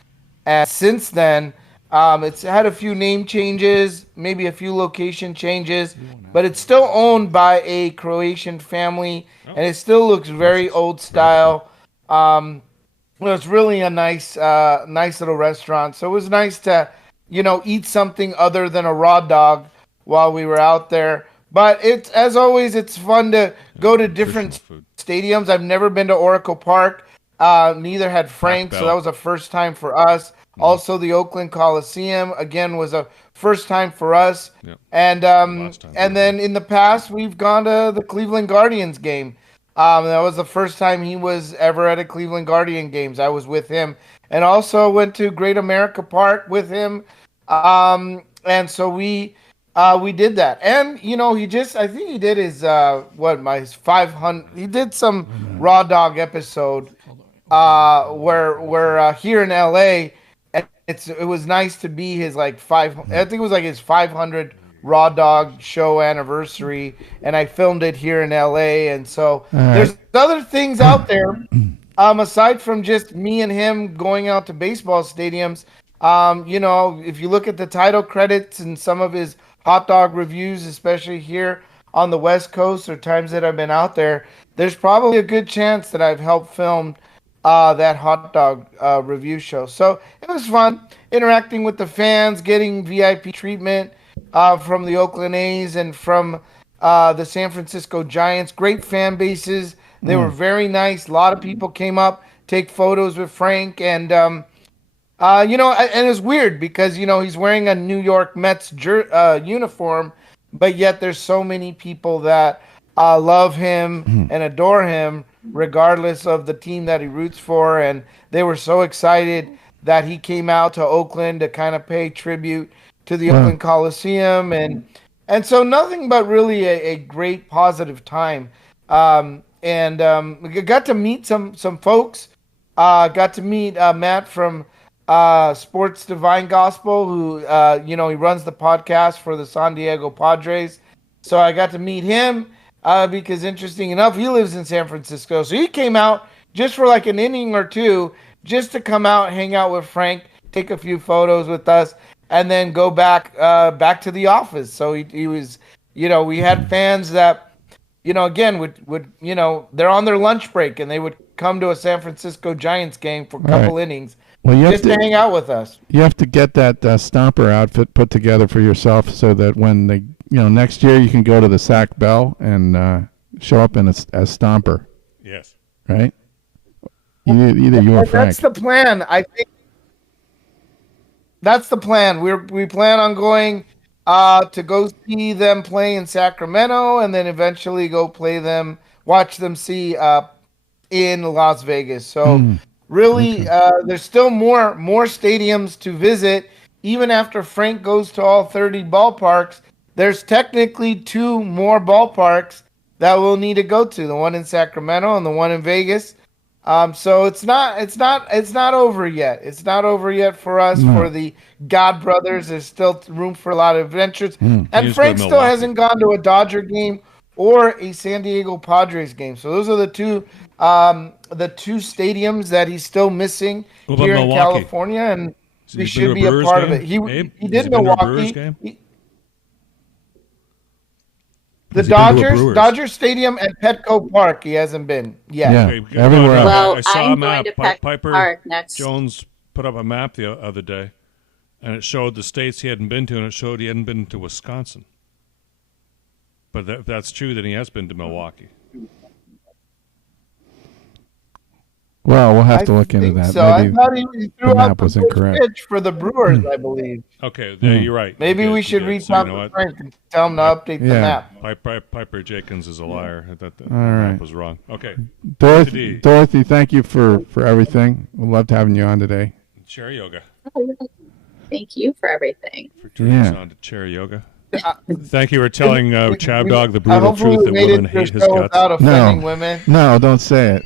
And since then, it's had a few name changes, maybe a few location changes, but it's still owned by a Croatian family, and it still looks very old style. It's really a nice little restaurant. So it was nice to, eat something other than a raw dog while we were out there. But it's, as always, it's fun to go to different stadiums. I've never been to Oracle Park. Neither had Frank, so that was a first time for us. Also, the Oakland Coliseum, again, was a first time for us. Yep. And then in the past, we've gone to the Cleveland Guardians game. That was the first time he was ever at a Cleveland Guardian games. I was with him. And also went to Great America Park with him. And so we did that. And, I think he did his, my 500, he did some Raw Dog episode where here in LA, it was nice to be his I think it was his 500 Raw Dog show anniversary, and I filmed it here in LA. And so there's other things out there aside from just me and him going out to baseball stadiums. If you look at the title credits and some of his hot dog reviews, especially here on the West Coast or times that I've been out there, there's probably a good chance that I've helped film that hot dog review show. So it was fun interacting with the fans, getting VIP treatment from the Oakland A's and from the San Francisco Giants. Great fan bases. They were very nice. A lot of people came up, take photos with Frank. And, and it's weird because, he's wearing a New York Mets uniform, but yet there's so many people that love him and adore him regardless of the team that he roots for. And they were so excited that he came out to Oakland to kind of pay tribute to the Oakland Coliseum. And so nothing but really a great positive time. We got to meet some folks. Got to meet Matt from Sports Divine Gospel, who, he runs the podcast for the San Diego Padres. So I got to meet him because, interesting enough, he lives in San Francisco. So he came out just for an inning or two, just to come out, hang out with Frank, take a few photos with us, and then go back to the office. So he was, we had fans that, again, would they're on their lunch break and they would come to a San Francisco Giants game for a couple innings. Well, just to hang out with us. You have to get that Stomper outfit put together for yourself so that when they, next year you can go to the Sac Bell and show up as Stomper. Yes. Right? Either you or Frank. That's the plan. I think that's the plan. We plan on going to go see them play in Sacramento and then eventually go watch them see in Las Vegas. So really, there's still more stadiums to visit. Even after Frank goes to all 30 ballparks, there's technically 2 more ballparks that we'll need to go to, the one in Sacramento and the one in Vegas. So it's not over yet. It's not over yet for us, for the God Brothers. There's still room for a lot of adventures. And Frank still hasn't gone to a Dodger game or a San Diego Padres game. So those are the two stadiums that he's still missing here in California, and we should be a part of it. He did Milwaukee. The Dodger Stadium and Petco Park, he hasn't been yet. Yeah, everywhere. Well, I saw I'm a map. going to Petco Piper Park next. Jones put up a map the other day, and it showed the states he hadn't been to, and it showed he hadn't been to Wisconsin. But that's true that he has been to Milwaukee. Well, we'll have to look into that. So maybe I thought he threw the map out was the incorrect. pitch for the Brewers, I believe. Okay, you're right. Maybe we should reach out to Frank and tell him to update the map. Piper Jenkins is a liar. The All right. map was wrong. Okay. Dorothy, thank you for everything. We loved having you on today. Chair yoga. Thank you for everything. For turning us on to chair yoga. Thank you for telling ChabDog the brutal truth that women hate his guts. Without offending women. No, don't say it.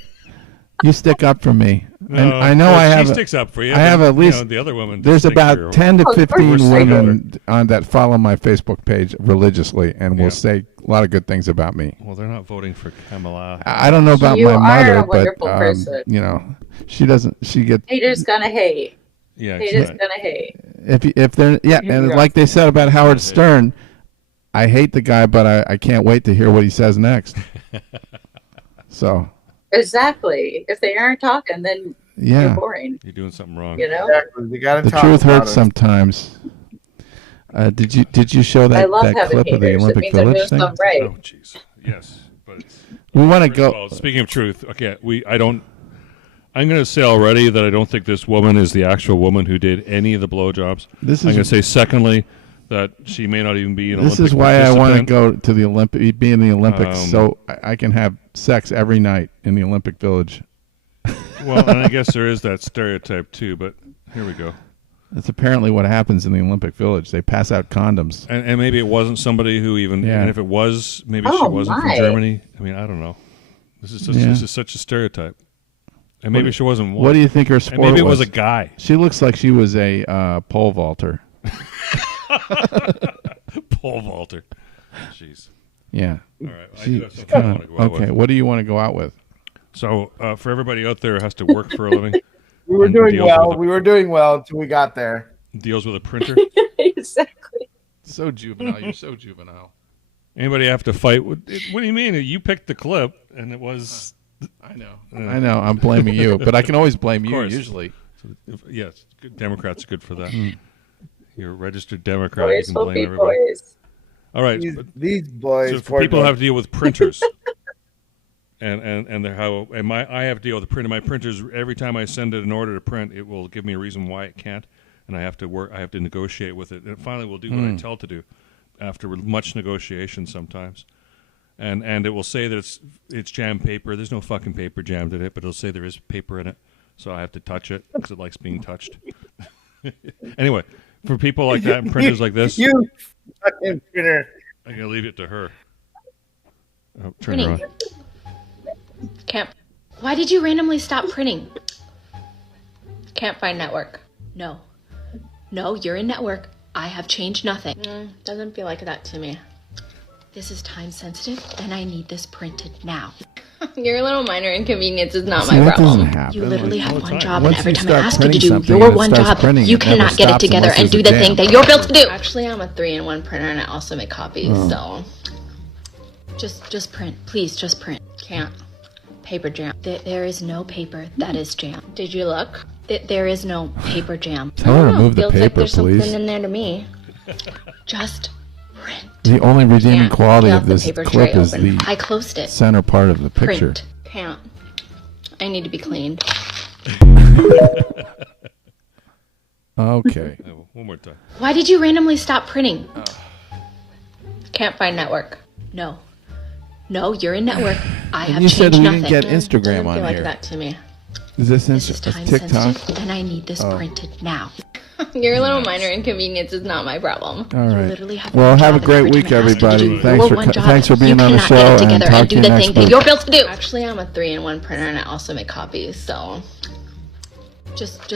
You stick up for me. No, I know I have. She sticks up for you. I have at least. The other woman. There's about her. 10 to 15 women on that follow my Facebook page religiously and will say a lot of good things about me. Well, they're not voting for Kamala. I don't know about my mother, but person. she doesn't. She gets. Haters gonna hate. Yeah, haters gonna hate. If they're and like they said about Howard Stern, I hate the guy, but I can't wait to hear what he says next. So. Exactly. If they aren't talking, then you're boring. You're doing something wrong. Exactly. We gotta the talk truth about hurts it. sometimes. Did you show that clip of the Olympic Village thing? Right. Oh, jeez. Yes, but we want to go. Well, speaking of truth, okay, I'm going to say already that I don't think this woman is the actual woman who did any of the blowjobs. I'm going to say, secondly, that she may not even be an Olympic This is why I want to go to the be in the Olympics, so I can have sex every night in the Olympic Village. Well, and I guess there is that stereotype too, but here we go. That's apparently what happens in the Olympic Village. They pass out condoms. And maybe it wasn't somebody who even, and if it was, maybe she wasn't from Germany. I mean, I don't know. This is such a stereotype. And maybe she wasn't one. What do you think her sport was? And maybe it was a guy. She looks like she was a pole vaulter. Pole vaulter. Jeez. Yeah. All right. I do have something I want to go out with. What do you want to go out with? So for everybody out there who has to work for a living. We were doing well. We were doing well until we got there. Deals with a printer. Exactly. So juvenile. You're so juvenile. Anybody have to fight? What do you mean? You picked the clip, and it was... I know. I know. I'm blaming you, but I can always blame you usually. So yes, Democrats are good for that. You're a registered Democrat. Boys you can blame everybody. Boys. All right. These boys. So for people who have to deal with printers, and I have to deal with the printer. My printers, every time I send it an order to print, it will give me a reason why it can't, and I have to negotiate with it. And it finally will do what I tell it to do, after much negotiation sometimes. And it will say that it's jammed paper. There's no fucking paper jammed in it, but it'll say there is paper in it. So I have to touch it because it likes being touched. Anyway, for people like that and printers like this, you fucking printer. I'm gonna leave it to her. Oh, turn Printing. her on. Why did you randomly stop printing? Can't find network. No, you're in network. I have changed nothing. Doesn't feel like that to me. This is time sensitive, and I need this printed now. Your little minor inconvenience is not my problem. You literally have one job, and every time I ask you to do your one job, you cannot get it together and do the thing that you're built to do. Actually, I'm a 3-in-1 printer, and I also make copies, so just print, please, just print. Can't. Paper jam. There is no paper that is jam. Did you look? There is no paper jam. Tell her to move the Feels paper, like there's please. something in there to me. Just print. The only redeeming quality of this paper clip tray is open. the I closed it. center part of the picture. Print. Can't. I need to be cleaned. Okay. One more time. Why did you randomly stop printing? Can't find network. No, you're in network. I have you changed said we nothing. didn't get Instagram Doesn't on feel like here. that to me. Is this This is time TikTok? sensitive, and I need this printed now. Your little minor inconvenience is not my problem. All You right. literally have Well, one have a job, great and every week, time I ask you to everybody. do Thanks your for one job, thanks for being you on the cannot show, get it and together talk and to do you the next thing that week. you're built to do. Actually, I'm a 3-in-1 printer, and I also make copies, so just